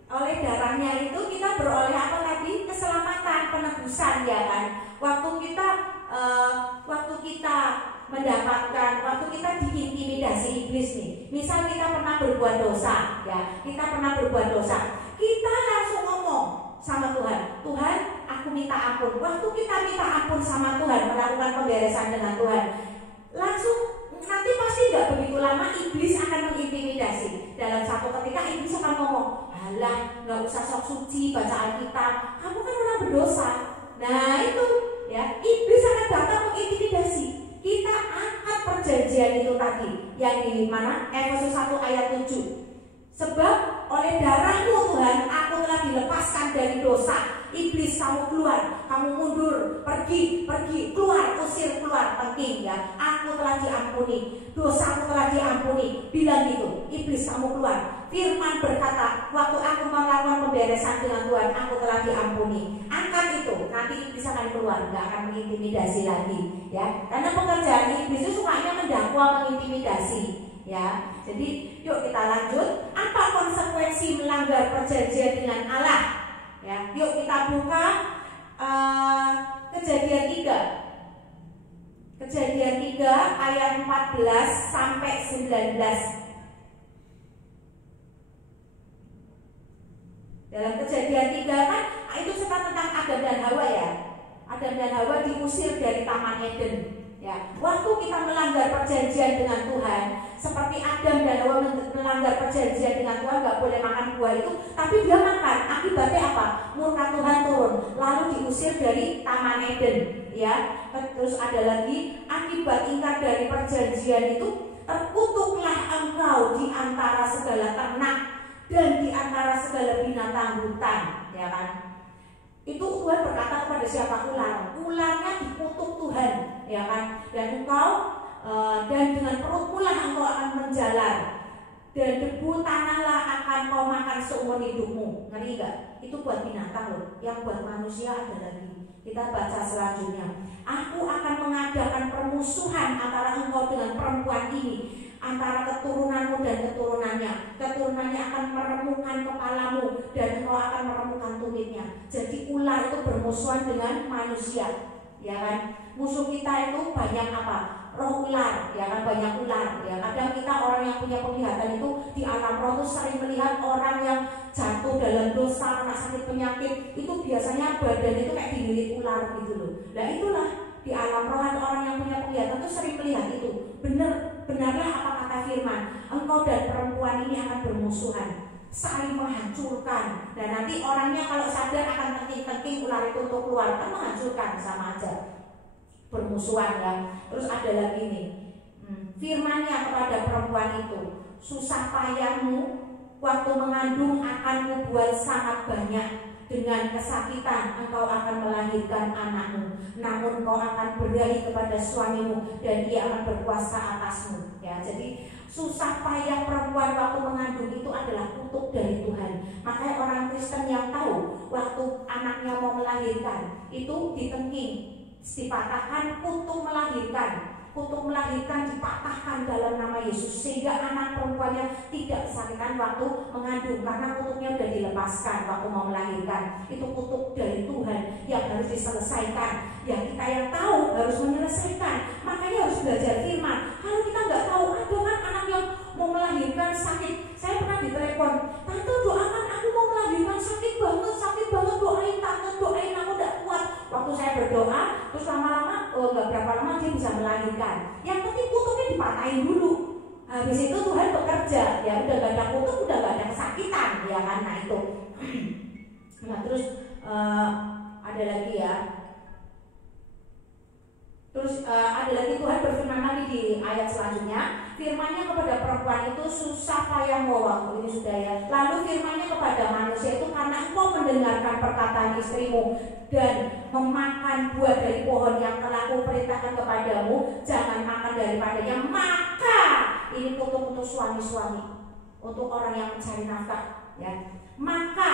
oleh darahnya itu kita beroleh apa tadi? misal kita pernah berbuat dosa, ya, kita pernah berbuat dosa, kita langsung ngomong sama Tuhan, Tuhan, aku minta ampun. Waktu kita minta ampun sama Tuhan, melakukan pemberesan dengan Tuhan, langsung nanti pasti nggak begitu lama iblis akan mengintimidasi. Dalam satu ketika iblis akan ngomong, alah, nggak usah sok suci, baca Alkitab, kamu kan orang berdosa. Nah itu, ya, iblis akan datang mengintimidasi. Kita angkat perjanjian itu tadi, yang di mana Efesus 1 ayat 7. Sebab oleh darahmu Tuhan, aku telah dilepaskan dari dosa. Iblis, kamu keluar, kamu mundur, pergi, keluar, usir keluar, penting ya. Aku telah diampuni, dosaku telah diampuni. Bilang gitu, iblis kamu keluar. Firman berkata, waktu aku melakukan pemberesan dengan Tuhan, aku telah diampuni. Angkat itu, nanti iblis akan keluar, nggak akan mengintimidasi lagi, ya. Karena pekerjaan iblis itu sukanya mendakwa, mengintimidasi. Ya, jadi yuk kita lanjut. Apa konsekuensi melanggar perjanjian dengan Allah? Ya, yuk kita buka Kejadian 3. Kejadian 3 ayat 14 sampai 19. Dalam Kejadian 3 kan itu cerita tentang Adam dan Hawa ya. Adam dan Hawa diusir dari Taman Eden. Ya, waktu kita melanggar perjanjian dengan Tuhan, seperti Adam dan Hawa melanggar perjanjian dengan Tuhan, nggak boleh makan buah itu, tapi dia makan. Akibatnya apa? Murka Tuhan turun, lalu diusir dari Taman Eden. Ya, terus ada lagi akibat ingkar dari perjanjian itu, terkutuklah engkau di antara segala ternak dan di antara segala binatang hutan. Ya kan? Itu Tuhan berkata kepada siapa? Ular. Ularnya dikutuk Tuhan, ya kan? Dan engkau dan dengan perutmu lah engkau akan menjalar, dan debu tanahlah akan kau makan seumur hidupmu. Ngeri gak? Itu buat binatang loh. Yang buat manusia ada lagi. Kita baca selanjutnya. Aku akan mengadakan permusuhan antara engkau dengan perempuan ini, antara keturunanmu dan keturunannya. Keturunannya akan meremukkan kepalamu dan engkau akan meremukkan tumitnya. Jadi ular itu bermusuhan dengan manusia, ya kan? Musuh kita itu banyak apa? Roh ular, ya kan? Banyak ular, ya. Kadang kita orang yang punya penglihatan itu di alam roh itu sering melihat orang yang jatuh dalam dosa, kena sakit penyakit, itu biasanya badan itu kayak dililit ular gitu loh. Nah itulah di alam roh orang yang punya penglihatan itu sering melihat itu. Benarlah apa kata firman, engkau dan perempuan ini akan bermusuhan, saling menghancurkan. Dan nanti orangnya kalau sadar akan tengking-tengking ular itu untuk keluar, kan menghancurkan, sama aja bermusuhan ya. Terus ada lagi nih, firmannya kepada perempuan itu, susah payahmu waktu mengandung akan membuat sangat banyak. Dengan kesakitan engkau akan melahirkan anakmu, namun engkau akan berdalih kepada suamimu dan ia akan berkuasa atasmu. Ya, jadi susah payah perempuan waktu mengandung itu adalah kutuk dari Tuhan. Makanya orang Kristen yang tahu waktu anaknya mau melahirkan itu ditengking, dipatahkan, kutuk melahirkan. Kutuk melahirkan dipatahkan dalam nama Yesus, sehingga anak perempuannya tidak kesakitan waktu mengandung, karena kutuknya sudah dilepaskan waktu mau melahirkan. Itu kutuk dari Tuhan yang harus diselesaikan. Ya, kita yang tahu harus menyelesaikan. Makanya harus belajar firman. Kalau kita nggak tahu, ada kan anak yang mau melahirkan sakit. Saya pernah ditelepon, tante doakan aku mau melahirkan, sakit banget, doain tante, doain, aku nggak kuat. Waktu saya berdoa, terus lama-lama nggak berapa lama dia bisa melahirkan. Yang penting kutuknya dipatahin dulu. Habis itu Tuhan bekerja. Ya udah gak ada kutuk, udah gak ada kesakitan, ya kan? Nah itu. Nah terus ada lagi ya. Terus ada lagi Tuhan berfirman lagi di ayat selanjutnya. Firman-Nya kepada perempuan itu, susah payah waktu ini sudah ya. Lalu firman-Nya kepada manusia itu, karena engkau mendengarkan perkataan istrimu dan memakan buah dari pohon yang telah kuperintahkan kepadamu, jangan makan daripadanya. Maka ini kutuk untuk suami-suami, untuk orang yang mencari nafkah, ya. Maka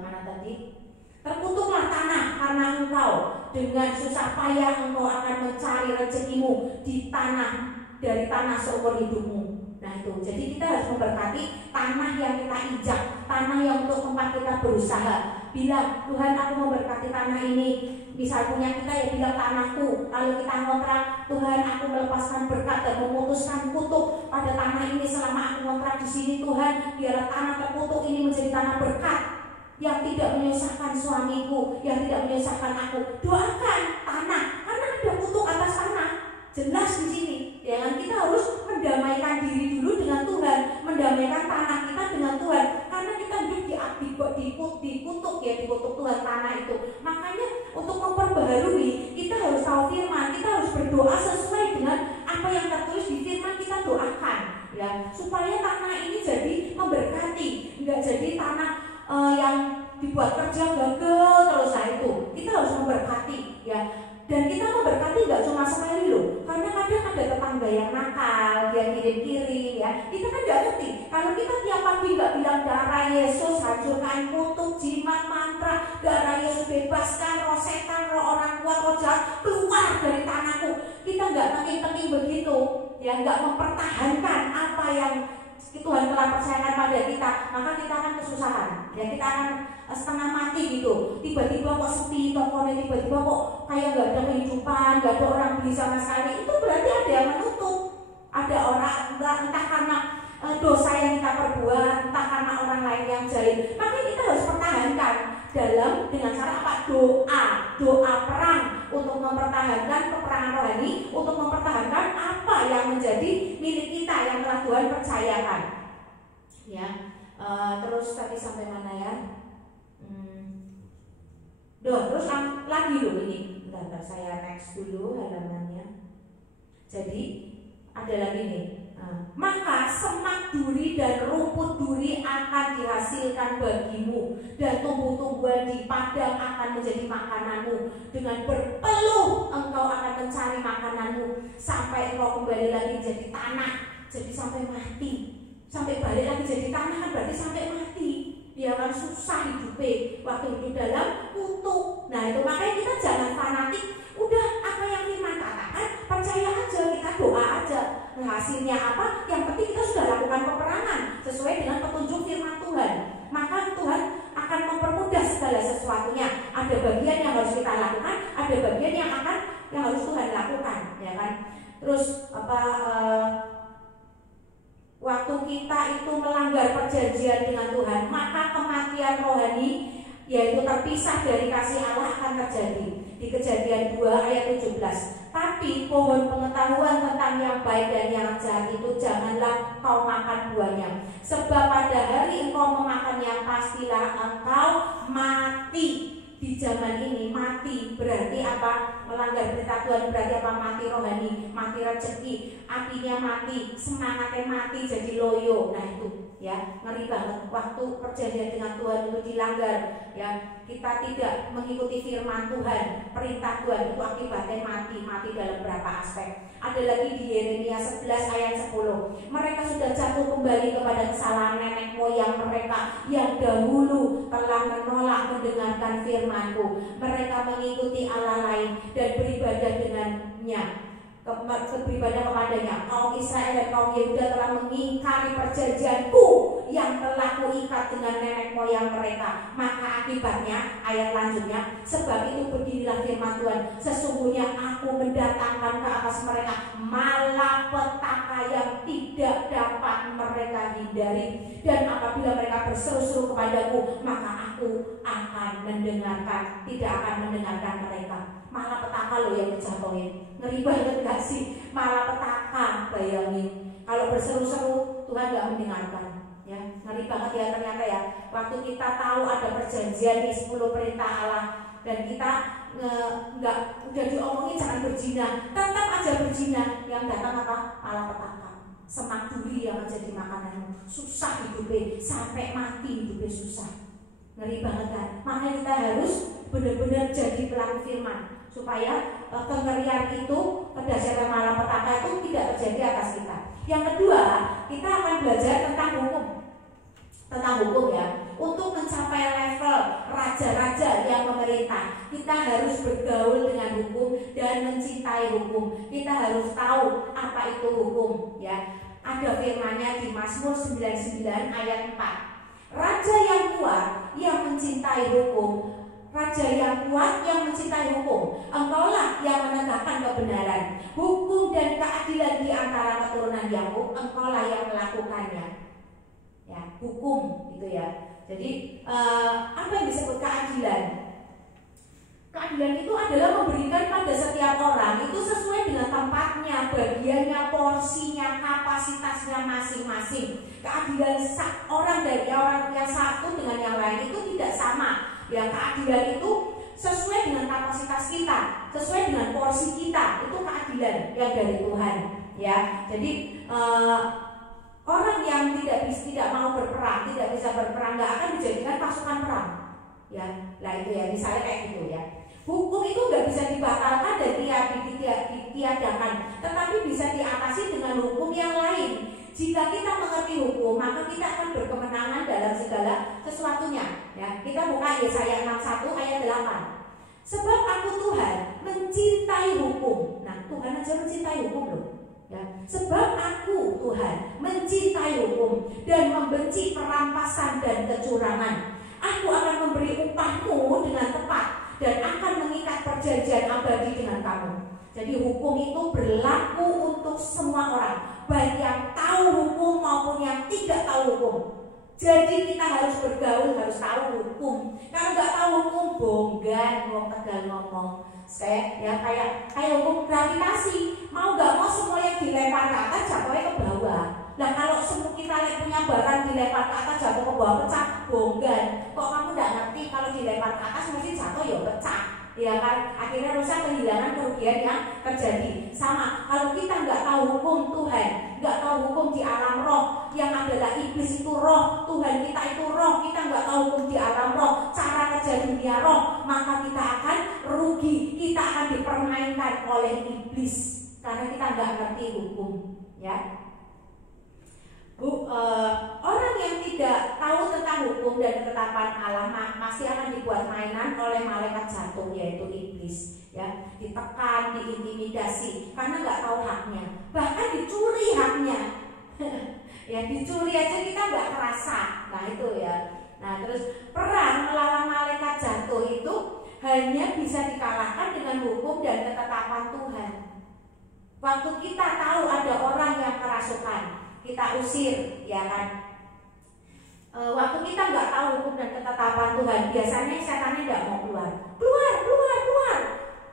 mana tadi? Terkutuklah tanah karena engkau dengan susah payah engkau akan mencari rezekimu di tanah, dari tanah seumur hidupmu. Nah itu, jadi kita harus memberkati tanah yang kita injak, tanah yang untuk tempat kita berusaha. Bilang, Tuhan aku memberkati tanah ini. Misal punya kita ya bilang tanahku. Kalau kita ngontrak, Tuhan aku melepaskan berkat dan memutuskan kutuk pada tanah ini selama aku ngontrak di sini. Tuhan, biarlah tanah terkutuk ini menjadi tanah berkat yang tidak menyusahkan suamiku, yang tidak menyusahkan aku. Doakan tanah, karena ada kutuk atas tanah. Jelas di sini, ya kan? Kita harus mendamaikan diri dulu dengan Tuhan, mendamaikan tanah kita dengan Tuhan, karena kita hidup dikutuk Tuhan tanah itu. Makanya untuk memperbaharui, kita harus tahu firman, kita harus berdoa sesuai dengan apa yang tertulis di firman, kita doakan, ya, supaya tanah ini jadi memberkati, nggak jadi tanah yang dibuat kerja gagal terus. Itu kita harus memberkati, ya. Dan kita memberkati nggak cuma sekali loh, karena kadang ada tetangga yang nakal, dia kirim-kirim, ya. Kita kan nggak ngerti. Kalau kita tiap pagi nggak bilang darah Yesus hancurkan kutuk, jimat, mantra, darah Yesus bebaskan roh setan, roh orang kuat, roh jahat keluar dari tanahku. Kita nggak penting-penting begitu, ya, nggak mempertahankan apa yang Tuhan telah percayakan pada kita, maka kita akan kesusahan, ya, kita akan setengah mati gitu. Tiba-tiba kok sepi tokonya, tiba-tiba kok kayak gak ada kehidupan, gak ada orang beli sama sekali. Itu berarti ada yang menutup, ada orang, entah karena dosa yang kita perbuat, entah karena orang lain yang jahil. Maka kita harus pertahankan dengan cara apa? Doa perang untuk mempertahankan peperangan rohani, untuk mempertahankan apa yang menjadi milik kita yang telah Tuhan percayakan, ya. Terus tadi sampai mana ya? Terus lagi loh ini. Bentar, saya next dulu halamannya. Jadi ada lagi nih. Maka semak duri dan rumput duri akan dihasilkan bagimu, dan tumbuh-tumbuhan di padang akan menjadi makananmu. Dengan berpeluh engkau akan mencari makananmu sampai engkau kembali lagi jadi tanah. Jadi sampai mati, sampai balik lagi jadi tanah kan berarti sampai mati. Dia akan susah hidupnya waktu hidup dalam kutuk. Nah itu makanya kita jangan fanatik. Udah apa yang firman katakan, percaya aja, kita doa aja. Nah, hasilnya apa? Yang penting kita sudah lakukan peperangan sesuai dengan petunjuk firman Tuhan. Maka Tuhan akan mempermudah segala sesuatunya. Ada bagian yang harus kita lakukan, ada bagian yang harus Tuhan lakukan, ya kan? Terus waktu kita itu melanggar perjanjian dengan Tuhan, maka kematian rohani, yaitu terpisah dari kasih Allah, akan terjadi. Di Kejadian 2 ayat 17. Tapi pohon pengetahuan tentang yang baik dan yang jahat itu janganlah kau makan buahnya, sebab pada hari engkau memakannya pastilah engkau mati. Di zaman ini mati berarti apa? Melanggar perintah Tuhan berarti apa? Mati rohani, mati rezeki, apinya mati, semangatnya mati, jadi loyo. Nah itu, ya, ngeri banget. Waktu perjanjian dengan Tuhan itu dilanggar, ya, kita tidak mengikuti firman Tuhan, perintah Tuhan, itu akibatnya mati dalam berapa aspek. Ada lagi di Yeremia 11 ayat 10. Mereka sudah jatuh kembali kepada kesalahan nenek moyang mereka yang dahulu telah menolak mendengarkan firman-Ku. Mereka mengikuti Allah lain dan beribadah dengannya, beribadah kepadanya. Kaum Israel dan kaum Yehuda telah mengingkari perjanjian-Ku yang telah Kuikat dengan nenek moyang mereka. Maka akibatnya, ayat lanjutnya, sebab itu beginilah firman Tuhan, sesungguhnya Aku mendatangkan ke atas mereka malapetaka yang tidak dapat mereka hindari, dan apabila mereka berseru-seru kepadaku, maka Aku akan mendengarkan, tidak akan mendengarkan mereka. Malapetaka loh yang dijatuhin. Ngeri banget gak sih? Malapetaka, bayangin. Kalau berseru-seru Tuhan gak mendengarkan, ya, ngeri banget ya ternyata ya. Waktu kita tahu ada perjanjian di 10 perintah Allah, dan kita udah diomongin jangan berzina, tetap aja berzina, yang datang apa? Malapetaka, semak duri yang menjadi makanan, susah hidupnya, sampai mati hidupnya susah. Ngeri banget kan? Makanya kita harus benar-benar jadi pelaku firman, supaya kengerian itu, kedahsyatan malapetaka itu tidak terjadi atas kita. Yang kedua, kita akan belajar tentang hukum. Tentang hukum, ya. Untuk mencapai level raja-raja yang memerintah, kita harus bergaul dengan hukum dan mencintai hukum. Kita harus tahu apa itu hukum, ya. Ada firman-Nya di Mazmur 99 ayat 4. Raja yang kuat yang mencintai hukum, raja yang kuat yang mencintai hukum, engkaulah yang menegakkan kebenaran, hukum dan keadilan di antara keturunan Yakub, engkaulah yang melakukannya. Ya, hukum gitu ya. Jadi apa yang disebut keadilan? Keadilan itu adalah memberikan pada setiap orang itu sesuai dengan tempatnya, bagiannya, porsinya, kapasitasnya masing-masing. Keadilan orang dari orang yang satu dengan yang lain itu tidak sama. Ya, keadilan itu sesuai dengan kapasitas kita, sesuai dengan porsi kita. Itu keadilan yang dari Tuhan. Ya, jadi orang yang tidak mau berperang, tidak bisa berperang, nggak akan dijadikan pasukan perang. Ya, lah itu ya, misalnya kayak gitu ya. Hukum itu nggak bisa dibatalkan dan ditiadakan, tetapi bisa diatasi dengan hukum yang lain. Jika kita mengerti hukum, maka kita akan berkemenangan dalam segala sesuatunya. Ya, kita buka Yesaya 61 ayat 8. Sebab aku Tuhan mencintai hukum. Nah, Tuhan aja mencintai hukum loh. Ya, sebab aku Tuhan mencintai hukum dan membenci perampasan dan kecurangan. Aku akan memberi upahmu dengan tepat dan akan mengikat perjanjian abadi dengan kamu. Jadi hukum itu berlaku untuk semua orang, baik yang tahu hukum maupun yang tidak tahu hukum. Jadi kita harus bergaul, harus tahu hukum. Kalau nggak tahu hukum, bonggan, ngomong tegal ngomong. Kayak hukum gravitasi, mau nggak mau semua yang dilempar ke atas jatuhnya ke bawah. Nah kalau semua kita punya barang dilempar ke atas jatuh ke bawah pecah, bonggan. Kok kamu nggak ngerti kalau dilempar ke atas mesti jatuh ya pecah, ya kan? Akhirnya rusak, kehilangan, kerugian yang terjadi. Sama kalau kita nggak tahu hukum Tuhan, nggak tahu hukum di alam roh, yang adalah iblis itu roh, Tuhan kita itu roh, kita nggak tahu hukum di alam roh, cara kerja dunia roh, maka kita akan rugi, kita akan dipermainkan oleh iblis karena kita nggak ngerti hukum, ya. Orang yang tidak tahu tentang hukum dan ketetapan Allah pasti akan dibuat mainan oleh malaikat jatuh, yaitu iblis. Ya, ditekan, diintimidasi karena nggak tahu haknya, bahkan dicuri haknya. Ya, dicuri aja kita nggak kerasa. Nah itu ya. Nah terus perang melawan malaikat jatuh itu hanya bisa dikalahkan dengan hukum dan ketetapan Tuhan. Waktu kita tahu ada orang yang kerasukan, kita usir, ya kan? Waktu kita nggak tahu hukum dan ketetapan Tuhan, biasanya setannya nggak mau keluar.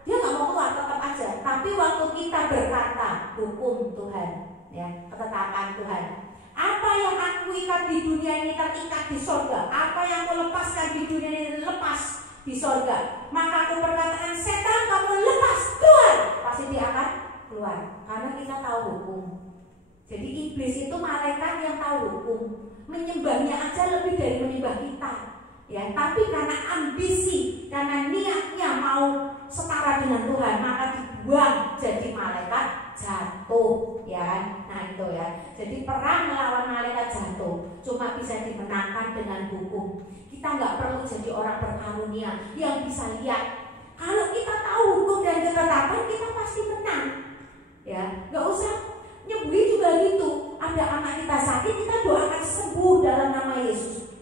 Dia nggak mau keluar, tetap aja. Tapi waktu kita berkata hukum Tuhan, ya, ketetapan Tuhan, apa yang aku ikat di dunia ini terikat di sorga, apa yang aku lepaskan di dunia ini lepas di sorga. Maka aku berkatakan, setan kamu lepas, keluar. Pasti dia akan keluar, karena kita tahu hukum. Jadi iblis itu malaikat yang tahu hukum, menyembahnya aja lebih dari menyembah kita, ya. Tapi karena ambisi, karena niatnya mau setara dengan Tuhan, maka dibuang jadi malaikat jatuh, ya. Nah itu ya. Jadi perang melawan malaikat jatuh cuma bisa dimenangkan dengan hukum. Kita nggak perlu jadi orang berkarunia yang bisa lihat. Kalau kita tahu hukum dan ketetapan, kita pasti menang, ya. Nggak usah nyembuhi juga gitu. Ada anak kita sakit, kita doakan sembuh dalam nama Yesus.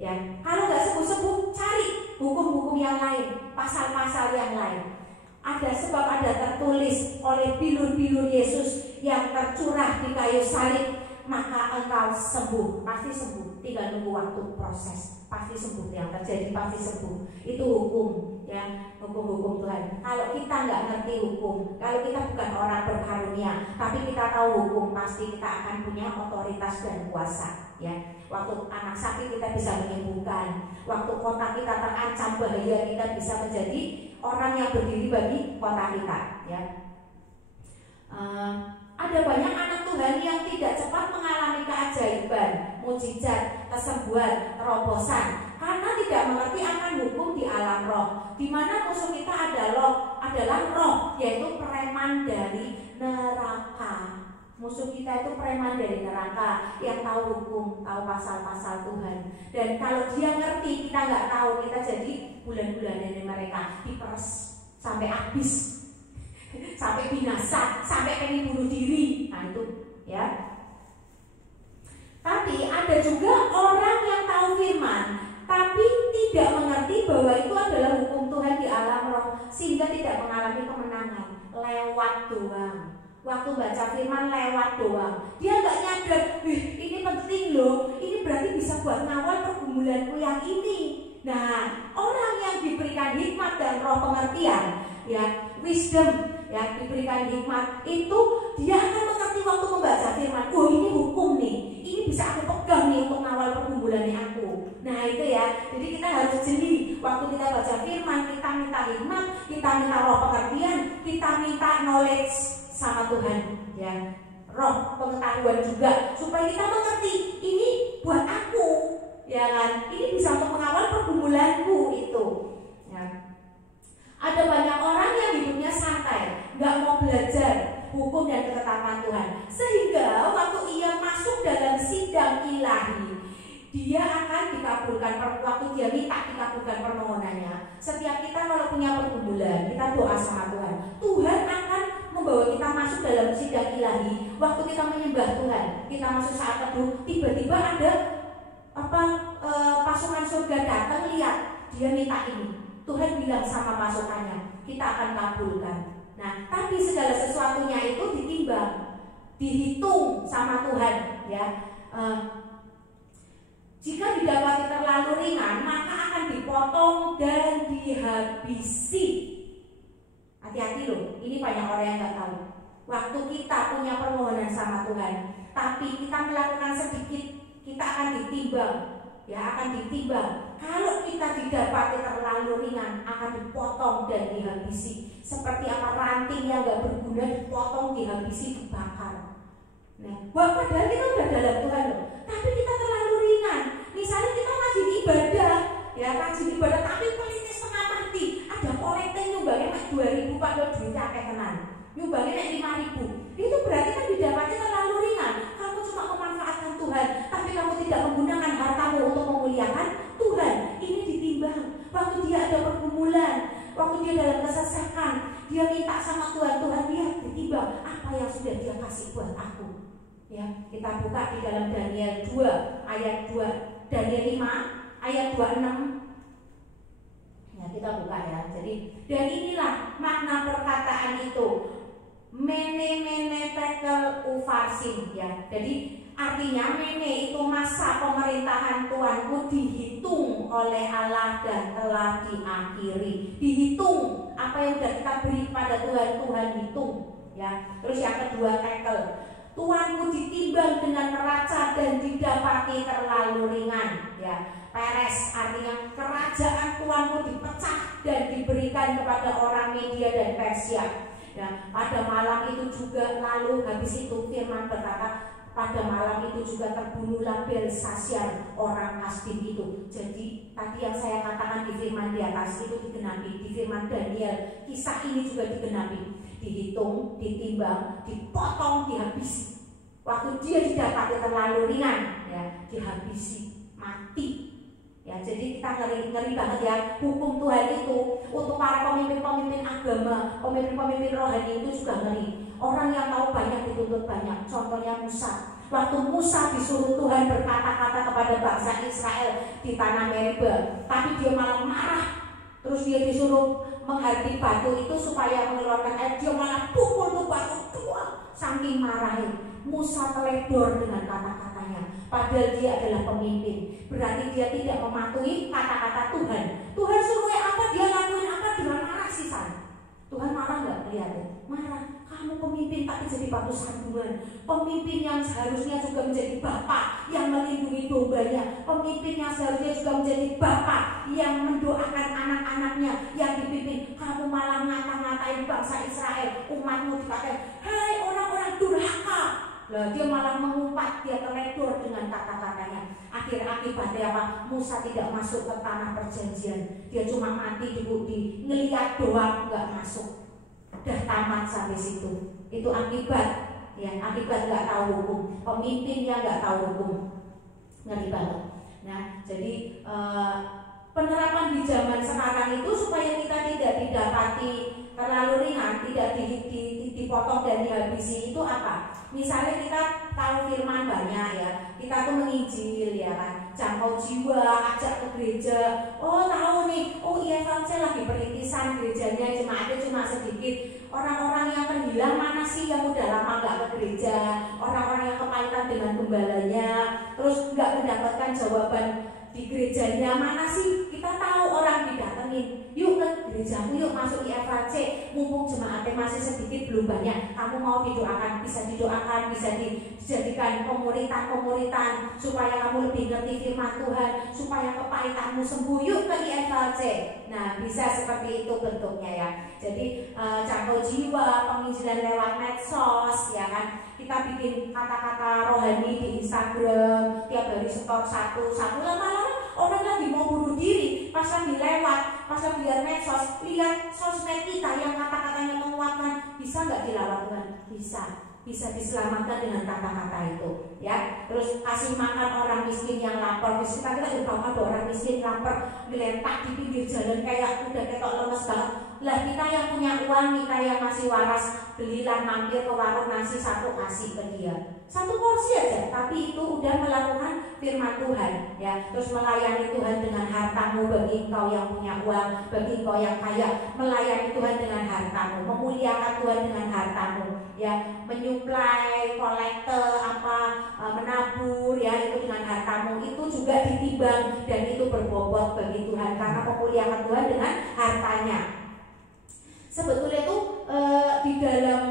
Ya, kalau nggak sembuh, cari hukum-hukum yang lain, pasal-pasal yang lain. Ada sebab ada tertulis oleh bilur-bilur Yesus yang tercurah di kayu salib, maka engkau sembuh, pasti sembuh. Tinggal nunggu waktu proses, pasti sembuh. Yang terjadi pasti sembuh. Itu hukum, ya, hukum-hukum Tuhan. Kalau kita nggak ngerti hukum, kalau kita bukan orang berkarunia, tapi kita tahu hukum, pasti kita akan punya otoritas dan kuasa, ya. Waktu anak sakit kita bisa menyembuhkan. Waktu kota kita terancam bahaya, kita bisa menjadi orang yang berdiri bagi kota kita, ya. Ada banyak anak Tuhan yang tidak cepat mengalami keajaiban, mukjizat, kesembuhan, terobosan karena tidak mengerti akan hukum di alam roh, di mana musuh kita adalah roh, yaitu preman dari neraka. Musuh kita itu preman dari neraka yang tahu hukum, tahu pasal-pasal Tuhan. Dan kalau dia ngerti, kita nggak tahu, kita jadi bulan-bulan dari mereka, diperes sampai habis, sampai binasa, sampai pengen bunuh diri. Nah itu, ya. Tapi ada juga orang yang tahu waktu baca firman lewat doang. Dia nggak nyadar, ini penting loh, ini berarti bisa buat ngawal pergumulanku yang ini. Nah, orang yang diberikan hikmat dan roh pengertian, ya, wisdom, ya, diberikan hikmat itu dia akan mengerti waktu membaca firman. Oh, ini hukum nih, ini bisa aku pegang nih untuk ngawal pergumulannya aku. Nah, itu ya. Jadi kita harus jeli waktu kita baca firman, kita minta hikmat, kita minta roh pengertian, kita minta knowledge sama Tuhan, ya, roh pengetahuan juga, supaya kita mengerti ini buat aku, ya kan? Ini bisa untuk mengawal pergumulanku itu, ya. Ada banyak orang yang hidupnya santai, nggak mau belajar hukum dan ketetapan Tuhan, sehingga waktu ia masuk dalam sidang ilahi, dia akan dikabulkan waktu dia minta dikabulkan permohonannya. Setiap kita kalau punya pergumulan, kita doa sama Tuhan, Tuhan akan membawa kita masuk dalam sidang ilahi. Waktu kita menyembah Tuhan, kita masuk saat teduh, tiba-tiba ada pasukan surga datang, lihat dia minta ini, Tuhan bilang sama pasukannya, kita akan kabulkan. Nah, tapi segala sesuatunya itu ditimbang, dihitung sama Tuhan, ya. Jika didapati terlalu ringan, maka akan dipotong dan dihabisi. Hati-hati loh, ini banyak orang yang nggak tahu. Waktu kita punya permohonan sama Tuhan, tapi kita melakukan sedikit, kita akan ditimbang, ya, akan ditimbang. Kalau kita didapati terlalu ringan, akan dipotong dan dihabisi. Seperti apa ranting yang nggak berguna dipotong, dihabisi, dibakar. Nah, padahal kita udah dalam Tuhan loh, tapi kita terlalu ringan. Misalnya kita rajin ibadah, ya, rajin ibadah, tapi pelitnya setengah mati. Ada kolektif nyumbangnya 2.000, padahal duitnya akeh tenan. Nyumbangnya 5.000. Itu berarti kan didapati terlalu ringan. Kamu cuma memanfaatkan Tuhan, tapi kamu tidak menggunakan hartamu untuk memuliakan Tuhan. Ini ditimbang. Waktu dia ada pergumulan, waktu dia dalam kesesakan, dia minta sama Tuhan, Tuhan lihat, ditimbang apa yang sudah dia kasih buat aku. Ya, kita buka di dalam Daniel 2 ayat 2, Daniel 5 ayat 26. Ya, kita buka ya. Jadi, dan inilah makna perkataan itu, mene tekel ufarsin, ya. Jadi artinya mene itu masa pemerintahan Tuhanku dihitung oleh Allah dan telah diakhiri. Dihitung apa yang sudah kita beri pada Tuhan, Tuhan hitung, ya. Terus yang kedua tekel, Tuhanku ditimbang dengan neraca dan didapati terlalu ringan, ya. Peres artinya kerajaan Tuhanku dipecah dan diberikan kepada orang Media dan Persia. Ya, pada malam itu juga lalu habis itu firman berkata, pada malam itu juga terbunuhlah Belshazzar orang Kasdim itu. Jadi tadi yang saya katakan di firman di atas itu digenapi, di firman Daniel kisah ini juga digenapi. Dihitung, ditimbang, dipotong, dihabisi. Waktu dia didapati terlalu ringan, ya, dihabisi, mati. Ya, jadi kita ngeri banget ya, hukum Tuhan itu untuk para pemimpin-pemimpin agama, pemimpin-pemimpin rohani itu juga ngeri. Orang yang tahu banyak dituntut banyak. Contohnya Musa. Waktu Musa disuruh Tuhan berkata-kata kepada bangsa Israel di tanah Meribah, tapi dia malah marah. Terus dia disuruh menghardik batu itu supaya mengeluarkan air, dia malah pukul tuh batu tua. Saking marahnya, Musa teledor dengan kata-katanya. Padahal dia adalah pemimpin, berarti dia tidak mematuhi kata-kata Tuhan. Tuhan suruh apa, dia lakuin apa dengan marah sisan. Tuhan marah nggak? Lihat, marah. Kamu pemimpin tapi jadi batu sandungan. Pemimpin yang seharusnya juga menjadi bapak yang melindungi dombanya. Pemimpin yang seharusnya juga menjadi bapak yang mendoakan anak-anaknya yang dipimpin. Kamu malah ngata-ngatain bangsa Israel, umatmu, dikatain, hei orang-orang durhaka. Lah dia malah mengumpat, dia teledor dengan kata-katanya. Akhir akibatnya apa? Musa tidak masuk ke tanah perjanjian. Dia cuma mati di ngeliat doang, nggak masuk. Udah tamat sampai situ. Itu akibat, ya, akibat nggak tahu hukum. Pemimpinnya nggak tahu hukum. Ngeri banget. Nah, jadi penerapan di zaman sekarang itu supaya kita tidak didapati terlalu ringan, tidak dipotong dan dihabisi itu apa? Misalnya kita tahu firman banyak, ya, kita tuh menginjil, ya kan. jangkau jiwa, ajak ke gereja. Oh tahu nih, oh IFLC lagi perintisan, gerejanya jemaatnya cuma sedikit. Orang-orang yang terhilang mana sih yang udah lama nggak ke gereja, orang-orang yang kepahitan dengan gembalanya, terus nggak mendapatkan jawaban di gerejanya, mana sih? Kita tahu orang didatengin, yuk ke gerejamu, yuk masuk IFLC, mumpung jemaatnya masih sedikit belum banyak, kamu mau didoakan, bisa didoakan, bisa dijadikan pemuritan supaya kamu lebih ngerti firman Tuhan, supaya kepahitanmu sembuh, yuk ke IFLC. Nah bisa seperti itu bentuknya ya. Jadi jangkau jiwa, penginjilan lewat medsos ya kan. Kita bikin kata-kata rohani di Instagram, tiap hari setor satu, lama-lama orang lagi mau bunuh diri, pas lagi lewat, pas lagi lihat medsos, lihat sosmed kita yang kata-katanya menguatkan, bisa nggak dilawan Tuhan? Bisa diselamatkan dengan kata-kata itu ya. Terus kasih makan orang miskin yang lapar. Kita udah ada orang miskin lapar diletak di pinggir jalan kayak udah ketok lemes banget. Lah kita yang punya uang, kita yang masih waras, belilah mampir ke warung nasi satu, kasih ke dia satu porsi aja, tapi itu udah melakukan firman Tuhan ya. Terus melayani Tuhan dengan hartamu, bagi engkau yang punya uang, bagi engkau yang kaya, melayani Tuhan dengan hartamu, memuliakan Tuhan dengan hartamu ya, menyuplai, kolekte menabur ya, itu dengan hartamu, itu juga ditimbang dan itu berbobot bagi Tuhan karena memuliakan Tuhan dengan hartanya. Sebetulnya tuh di dalam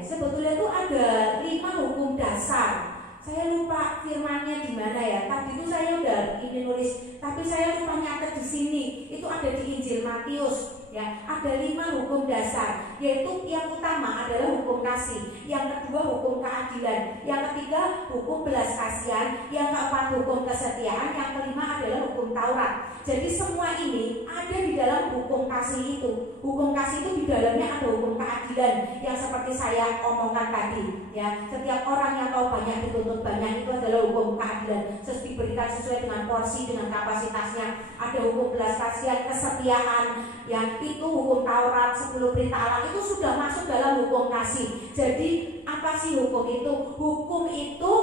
sebetulnya tuh ada 5 hukum dasar. Saya lupa firmannya di mana ya. Tadi itu saya udah ini nulis, tapi saya lupa nyatet di sini. Itu ada di Injil Matius ya. Ada 5 hukum dasar, yaitu yang utama adalah hukum kasih, yang kedua hukum keadilan, yang ketiga hukum belas kasihan, yang keempat hukum kesetiaan, yang kelima adalah hukum Taurat. Jadi semua ini ada di dalam hukum kasih itu. Hukum kasih itu di dalamnya ada hukum keadilan yang seperti saya omongkan tadi ya. Setiap orang yang tahu banyak dituntut banyak, itu adalah hukum keadilan. Diberikan sesuai dengan porsi, dengan kapasitasnya. Ada hukum belas kasihan, kesetiaan yang itu hukum Taurat, 10 perintah Allah itu sudah masuk dalam hukum kasih. Jadi apa sih hukum itu? Hukum itu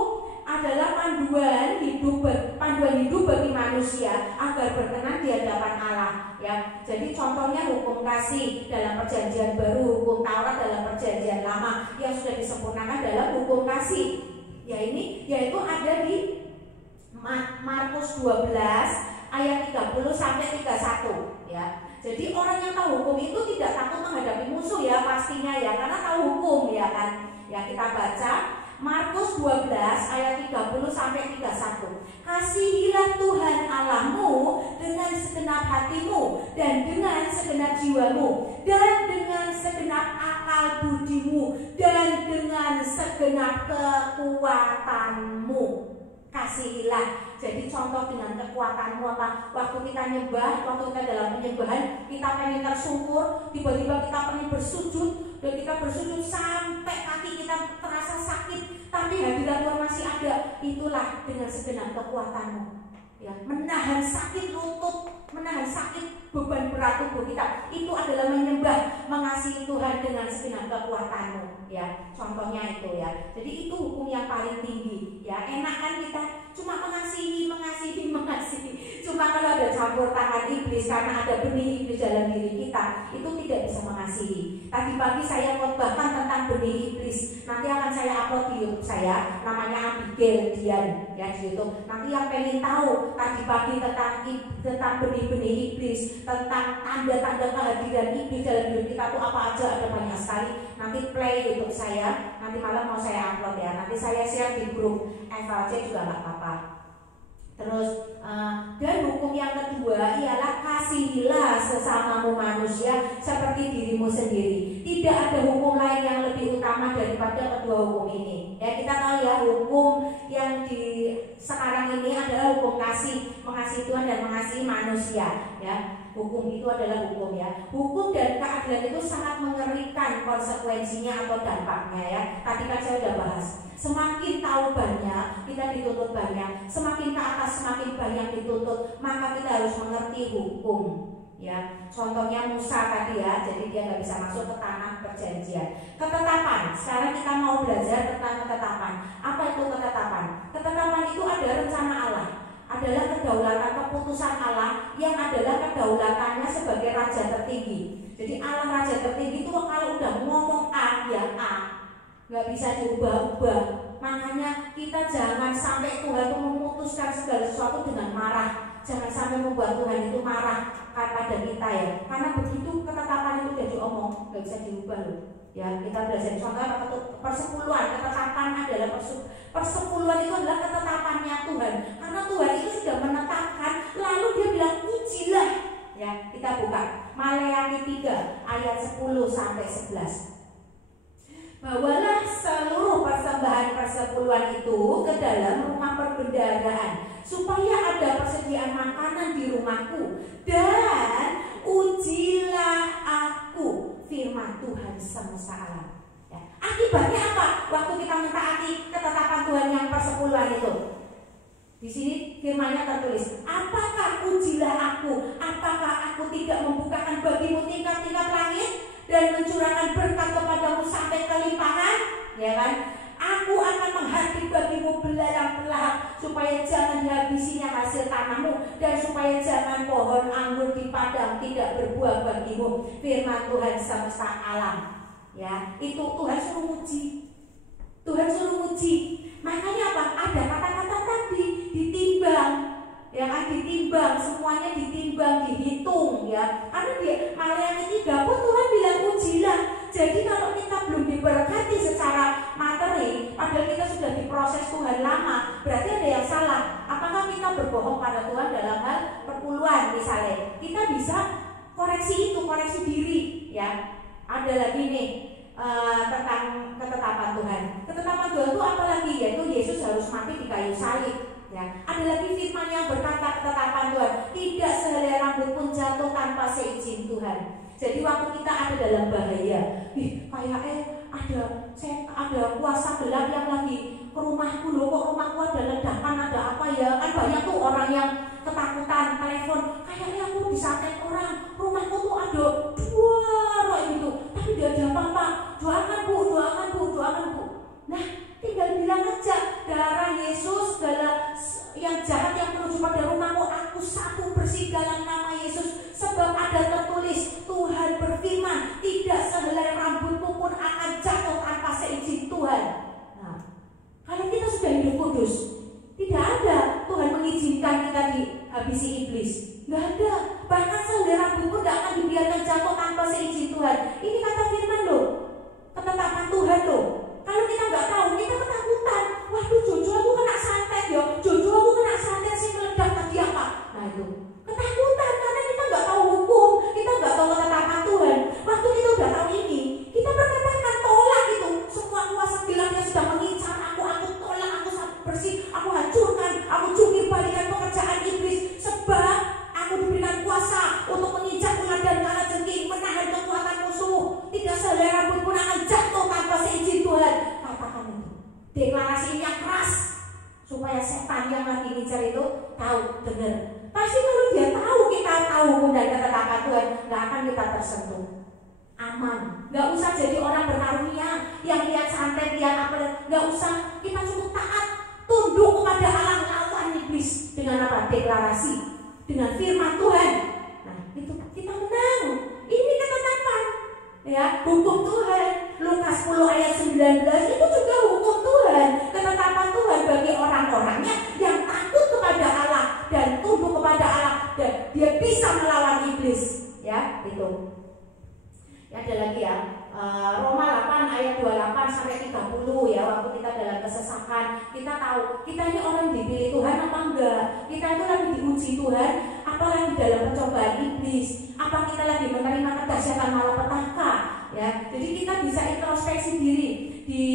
adalah panduan hidup bagi manusia agar berkenan di hadapan Allah ya. Jadi contohnya hukum kasih dalam perjanjian baru, hukum Taurat dalam perjanjian lama, yang sudah disempurnakan dalam hukum kasih ya. Ini yaitu ada di Markus 12 ayat 30 sampai 31 ya. Jadi orang yang tahu hukum itu tidak takut menghadapi musuh ya, pastinya ya, karena tahu hukum ya kan. Ya kita baca Markus 12 ayat 30 sampai 31. Kasihilah Tuhan Allahmu dengan segenap hatimu dan dengan segenap jiwamu dan dengan segenap akal budimu dan dengan segenap kekuatanmu. Kasihilah. Jadi contoh dengan kekuatanmu apa? Waktu kita nyembah, waktu kita dalam penyembahan, kita pengen tersungkur, tiba-tiba kita pengen bersujud, dan kita bersujud sampai kaki kita terasa sakit, tapi hadirat Tuhan masih ada. Itulah dengan segenap kekuatanmu ya, menahan sakit lutut, menahan sakit beban berat tubuh kita. Itu adalah menyembah, mengasihi Tuhan dengan segenap kekuatanmu ya. Contohnya itu ya. Jadi itu hukum yang paling tinggi ya. Enak kan kita cuma mengasihi. Cuma kalau ada campur tangan iblis, karena ada benih iblis dalam diri kita, itu tidak bisa mengasihi. Tadi pagi saya khotbahkan tentang benih iblis. Nanti akan saya upload di YouTube saya, namanya Abigail Dian ya di YouTube. Nanti yang pengen tahu tadi pagi tentang benih-benih iblis, tentang tanda-tanda kehadiran iblis dalam hidup kita itu apa aja, ada banyak sekali. Nanti play YouTube saya, nanti malam mau saya upload ya. Nanti saya share di grup FLC juga nggak apa-apa. Terus dan hukum yang kedua ialah kasihilah sesamamu manusia seperti dirimu sendiri. Tidak ada hukum lain yang lebih utama daripada kedua hukum ini. Ya kita tahu ya, hukum yang di sekarang ini adalah hukum kasih, mengasihi Tuhan dan mengasihi manusia. Ya, hukum itu adalah hukum ya. Hukum dan keadilan itu sangat mengerikan konsekuensinya atau dampaknya ya. Tadi kan saya sudah bahas. Semakin tahu banyak, kita dituntut banyak. Semakin ke atas, semakin banyak dituntut. Maka kita harus mengerti hukum ya. Contohnya Musa tadi ya, jadi dia nggak bisa masuk ke tanah perjanjian. Ketetapan, sekarang kita mau belajar tentang ketetapan. Apa itu ketetapan? Ketetapan itu ada rencana Allah. adalah kedaulatan keputusan Allah yang adalah kedaulatannya sebagai raja tertinggi. Jadi Allah raja tertinggi itu kalau udah ngomong A ya A, nggak bisa diubah-ubah. Makanya kita jangan sampai Tuhan itu memutuskan segala sesuatu dengan marah. Jangan sampai membuat Tuhan itu marah pada kita ya. Karena begitu ketetapan itu udah diomong, nggak bisa diubah loh. Ya, kita belajar contoh persepuluhan, ketetapan adalah persepuluhan itu adalah ketetapannya Tuhan. Karena Tuhan itu sudah menetapkan, lalu dia bilang ujilah. Ya, kita buka Maleakhi 3 ayat 10 sampai 11. Bawalah seluruh persembahan persepuluhan itu ke dalam rumah perbendaharaan, supaya ada persediaan makanan di rumahku, dan ujilah aku, firman Tuhan semesta alam. Ya. Akibatnya apa? Waktu kita mentaati ketetapan Tuhan yang persepuluhan itu, di sini firman-Nya tertulis, apakah ujilah aku? Apakah aku tidak membukakan bagimu tingkat-tingkat langit dan mencurahkan berkat kepadamu sampai kelimpahan? Ya kan? Aku akan menghardik bagimu belalang pelahap, supaya jangan dihabisinya hasil tanahmu, dan supaya jangan pohon anggur di padang tidak berbuah bagimu. Firman Tuhan semesta alam. Ya, itu Tuhan suruh uji. Tuhan suruh uji. Makanya apa? Ada kata-kata tadi ditimbang. Ya kan, ditimbang, semuanya ditimbang, dihitung ya. Karena di Maleakhi 3 pun Tuhan bilang ujilah. Jadi kalau kita belum diberkati secara materi, padahal kita sudah diproses Tuhan lama, berarti ada yang salah. Apakah kita berbohong pada Tuhan dalam hal perpuluhan misalnya? Kita bisa koreksi itu, koreksi diri ya. Ada lagi nih tentang ketetapan Tuhan. Ketetapan Tuhan itu apa lagi? Yaitu Yesus harus mati di kayu salib. Ya, ada lagi firman yang berkata ketetapan Tuhan, tidak sehelai rambut pun jatuh tanpa seizin Tuhan. Jadi waktu kita ada dalam bahaya, ada kuasa gelap yang lagi ke rumahku loh, kok rumahku ada ledakan, ada apa ya? Kan banyak tuh orang yang ketakutan, telepon, kayaknya aku disantet orang, rumahku tuh ada 2 roh gitu, tapi dia ada apa-apa, doakan bu, doakan bu, doakan bu. Nah, tinggal bilang aja, darah Yesus, segala yang jahat yang menuju pada rumahmu, aku sapu bersih dalam nama Yesus. Sebab ada tertulis, Tuhan berfirman, tidak sehelai rambutmu pun akan jatuh tanpa seizin Tuhan. Nah, kalau kita sudah hidup kudus, tidak ada Tuhan mengizinkan kita dihabisi iblis. Nggak ada. Bahkan sehelai rambut pun tidak akan dibiarkan jatuh tanpa seizin Tuhan. Ini kata firman loh, ketetapan Tuhan loh. Kalau kita nggak tahu, kita ketakutan. Waduh, Jojo aku kena santet ya. Jojo aku kena santet sih, meledak tadi apa? Nah itu ketakutan karena kita nggak tahu hukum, kita nggak tahu ketetapan Tuhan. Waktu kita udah tahu ini, kita berkatakan tolak itu semua kuasa gelap yang sudah mengincar aku tolak, aku sapu bersih, aku hancurkan, aku jungkir balikan pekerjaan iblis. Sebab aku diberikan kuasa untuk menginjak ular dan kalajengking, menahan kekuatan musuh. Tidak sehelai rambut pun akan jatuh tanpa seizin Tuhan. Katakan itu, deklarasi yang keras, supaya setan yang lagi ngincar itu tahu, dengar. Pasti kalau dia tahu, kita tahu hukum dan ketetapan Tuhan, nggak akan kita tersentuh. Aman, nggak usah jadi orang berkarunia yang lihat santet, lihat apa, nggak usah. Kita cukup taat, tunduk kepada Allah, lawan iblis dengan apa? Deklarasi, dengan firman Tuhan. Nah, itu kita menang. Ini ketetapan, ya, hukum Tuhan. Lukas 10 ayat 19 itu juga hukum Tuhan, ketetapan Tuhan bagi orang-orangnya yang takut kepada Allah dan tunduk kepada Allah, dan dia bisa melawan iblis. Ya, itu. Ya, ada lagi ya, Roma 8 ayat 28 sampai 30 ya. Waktu kita dalam kesesakan, kita tahu kita ini orang dipilih Tuhan apa enggak. Kita itu lagi diuji Tuhan, apalagi dalam pencobaan iblis. Apa kita lagi menerima kedahsyatan malapetaka? Ya, jadi kita bisa introspeksi diri. Di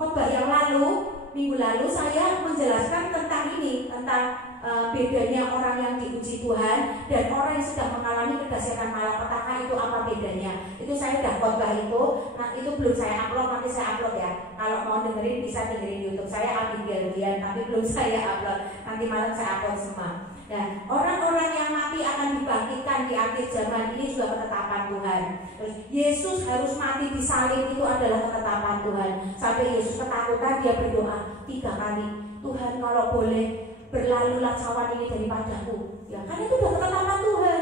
khotbah yang lalu, minggu lalu saya menjelaskan tentang ini, tentang bedanya orang yang diuji Tuhan dan orang yang sudah mengalami kedahsyatan malapetaka, itu apa bedanya. Itu saya udah khotbah itu. Nah, itu belum saya upload, nanti saya upload ya. Kalau mau dengerin bisa dengerin YouTube saya, Abigail Dian, tapi belum saya upload. Nanti malam saya upload semua. Dan orang-orang yang mati akan dibangkitkan di akhir zaman, ini juga ketetapan Tuhan. Terus Yesus harus mati di salib, itu adalah ketetapan Tuhan. Sampai Yesus ketakutan, dia berdoa 3 kali, Tuhan kalau boleh berlalulah cawan ini daripadaku. Ya, kan itu udah ketetapan Tuhan.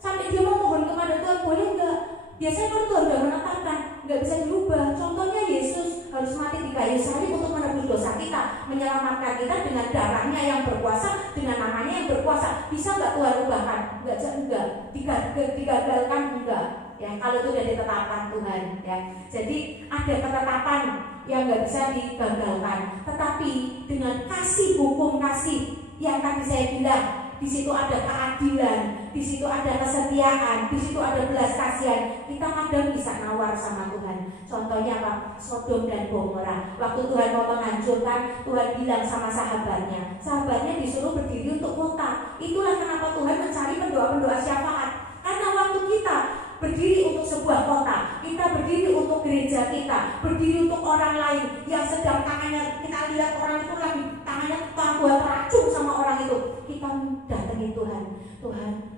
Sampai dia mau mohon kepada Tuhan, boleh enggak? Biasanya kalau Tuhan udah menetapkan, nggak bisa dirubah. Contohnya Yesus harus mati di kayu salib untuk menebus dosa kita, menyelamatkan kita dengan darahnya yang berkuasa, dengan namanya yang berkuasa. Bisa nggak Tuhan ubahkan? Enggak. Digagalkan enggak. Ya, kalau itu sudah ditetapkan Tuhan. Ya, jadi ada ketetapan yang nggak bisa digagalkan. Tetapi dengan kasih, hukum kasih yang tadi saya bilang, di situ ada keadilan, di situ ada kesetiaan, di situ ada belas kasihan. Kita kadang bisa nawar sama Tuhan. Contohnya apa? Sodom dan Gomora. Waktu Tuhan mau menghancurkan, Tuhan bilang sama sahabatnya disuruh berdiri untuk kota. Itulah kenapa Tuhan mencari pendoa-pendoa syafaat. Karena waktu kita berdiri untuk sebuah kota, kita berdiri untuk gereja kita, berdiri untuk orang lain yang sedang tangannya, kita lihat orang itu lagi tangannya buat racun sama orang itu, kita datengin Tuhan,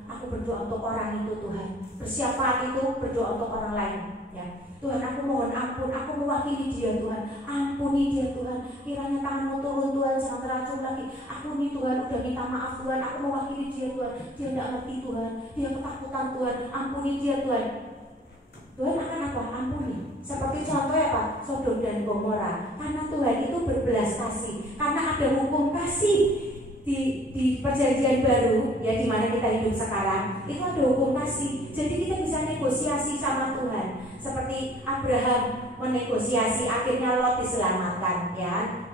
aku berdoa untuk orang itu Tuhan, bersyafaat itu berdoa untuk orang lain. Ya, Tuhan, aku mohon ampun, aku mewakili dia Tuhan, ampuni dia Tuhan, kiranya tanganmu turun Tuhan, jangan teracun lagi. Aku nih Tuhan, udah minta maaf Tuhan, aku mewakili dia Tuhan, dia tidak ngerti Tuhan, dia ketakutan Tuhan, ampuni dia Tuhan. Tuhan akan apa? Ampuni. Seperti contohnya apa? Sodom dan Gomora. Karena Tuhan itu berbelas kasih, karena ada hukum kasih di perjanjian baru, ya, di mana kita hidup sekarang, itu ada hukum kasih. Jadi kita bisa negosiasi sama Tuhan. Seperti Abraham menegosiasi, akhirnya Lot diselamatkan, ya.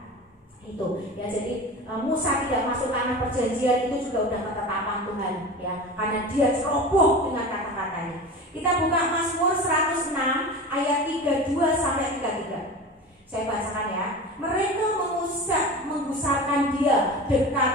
Itu, ya, jadi Musa tidak masuk tanah perjanjian, itu juga udah ketetapan Tuhan, ya, karena dia ceroboh dengan kata-katanya. Kita buka Mazmur 106 ayat 32 sampai 33. Saya bacakan, ya. Mereka menggusarkan dia dekat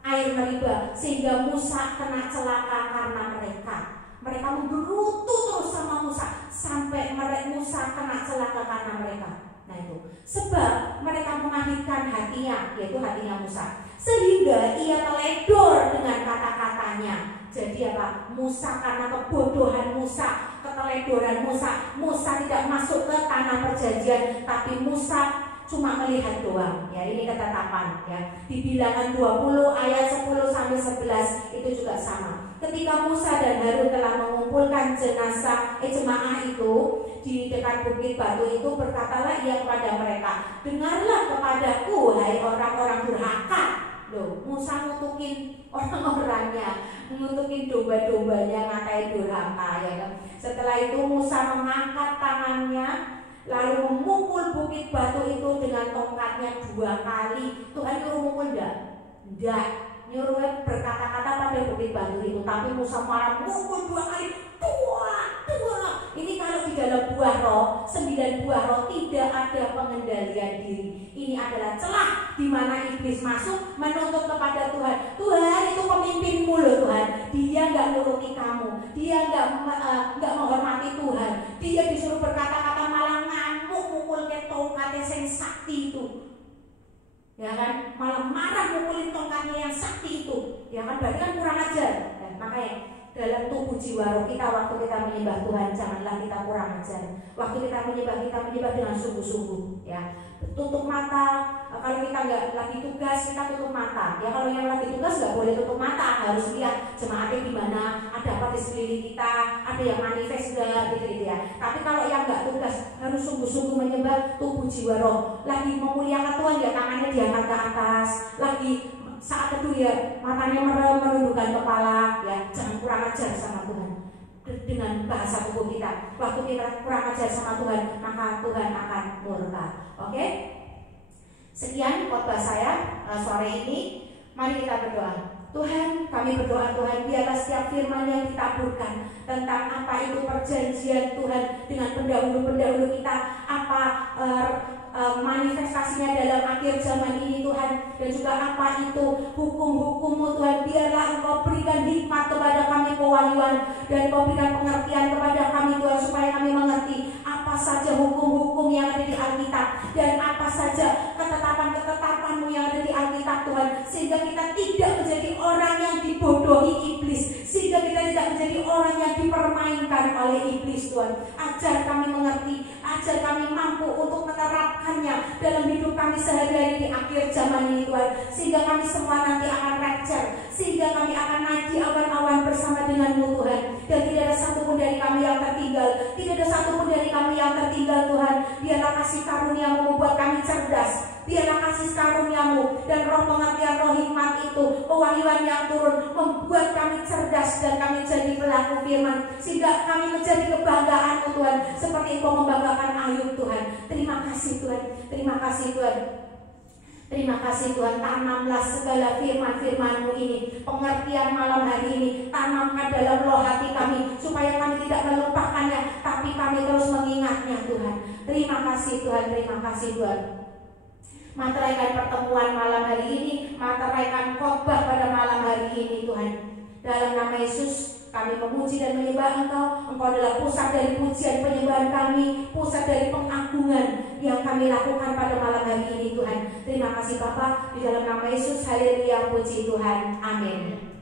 air Meriba, sehingga Musa kena celaka karena mereka. Mereka menggerutu terus sama Musa sampai Musa kena celaka karena mereka. Nah, itu sebab mereka mengakhirkan hatinya, yaitu hatinya Musa, sehingga ia teledor dengan kata-katanya. Jadi apa? Musa, karena kebodohan Musa, keteledoran Musa tidak masuk ke tanah perjanjian, tapi Musa cuma melihat doang. Ya, ini ketetapan, ya. Di Bilangan 20 ayat 10 sampai 11 itu juga sama. Ketika Musa dan Harun telah mengumpulkan jemaah itu di dekat bukit batu itu, berkatalah ia kepada mereka, dengarlah kepadaku, hai orang-orang durhaka. Loh, Musa ngutukin orang-orangnya, ngutukin domba-dombanya, ngatain durhaka, ya kan? Setelah itu Musa mengangkat tangannya lalu memukul bukit batu itu dengan tongkatnya 2 kali. Tuhan nyuruh mukul enggak, nyuruh berkata-kata pada bukit batu itu, tapi Musa malah mukul 2 kali. Dua. Ini kalau di dalam buah roh, 9 buah roh, tidak ada pengendalian diri. Ini adalah celah di mana iblis masuk menuntut kepada Tuhan. Tuhan itu pemimpinmu loh Tuhan. Dia nggak nuruti kamu, dia nggak menghormati Tuhan. Dia disuruh berkata-kata malah ngamuk mukul ke tongkatnya yang sakti itu. Ya kan, malah marah mukulin tongkatnya yang sakti itu. Ya kan, berarti kan kurang ajar. Ya, makanya dalam tubuh jiwa roh kita, waktu kita menyembah Tuhan, janganlah kita kurang ajar. Waktu kita menyembah dengan sungguh-sungguh, ya. Tutup mata. Kalau kita nggak lagi tugas, kita tutup mata. Ya, kalau yang lagi tugas nggak boleh tutup mata, harus lihat jemaatnya di mana, ada apa di sekeliling kita, ada yang manifest nggak, gitu ya. Tapi kalau yang nggak tugas, harus sungguh-sungguh menyembah tubuh jiwa roh. Lagi memuliakan Tuhan, ya tangannya diangkat ke atas. Lagi saat itu ya matanya merem, menundukkan kepala, ya. Jangan kurang ajar sama Tuhan dengan bahasa tubuh kita. Waktu kita kurang ajar sama Tuhan, maka Tuhan akan murka. Oke? Sekian khotbah saya sore ini. Mari kita berdoa. Tuhan, kami berdoa Tuhan, biarlah setiap firman yang ditaburkan tentang apa itu perjanjian Tuhan dengan pendahulu-pendahulu kita, apa manifestasinya dalam akhir zaman ini Tuhan, dan juga apa itu hukum-hukum-Mu Tuhan, biarlah Engkau berikan hikmat kepada kami, pewahyuan, dan Engkau berikan pengertian kepada kami Tuhan, supaya kami mengerti apa saja hukum-hukum yang ada di Alkitab, dan apa saja ketetapan-ketetapan-Mu yang ada di Alkitab Tuhan, sehingga kita tidak menjadi orang yang dibodohi iblis, sehingga kita tidak menjadi orang yang dipermainkan oleh iblis Tuhan. Ajar kami mengerti, ajar kami mampu untuk menerapkannya dalam hidup kami sehari-hari di akhir zaman ini Tuhan, sehingga kami semua nanti akan rapture, sehingga kami akan naik di awan-awan bersama denganmu Tuhan. Dan tidak ada satupun dari kami yang tertinggal, tidak ada satupun dari kami yang tertinggal Tuhan. Biarlah kasih karuniamu membuat kami cerdas, biarlah kasih karuniamu dan roh pengertian, roh hikmat itu, pewahyuan yang turun membuat kami cerdas dan kami jadi pelaku firman, sehingga kami menjadi kebanggaan-Mu Tuhan, seperti Engkau membanggakan Ayub Tuhan. Terima kasih Tuhan, terima kasih Tuhan. Terima kasih Tuhan, tanamlah segala firman-firman-Mu ini, pengertian malam hari ini, tanamkan dalam roh hati kami, supaya kami tidak melupakannya, tapi kami terus mengingatnya Tuhan. Terima kasih Tuhan, terima kasih Tuhan. Materaikan pertemuan malam hari ini, materaikan khotbah pada malam hari ini Tuhan. Dalam nama Yesus kami memuji dan menyembah Engkau. Engkau adalah pusat dari pujian penyembahan kami, pusat dari pengagungan yang kami lakukan pada malam hari ini Tuhan. Terima kasih Bapa, di dalam nama Yesus, haleluya, puji Tuhan, amin.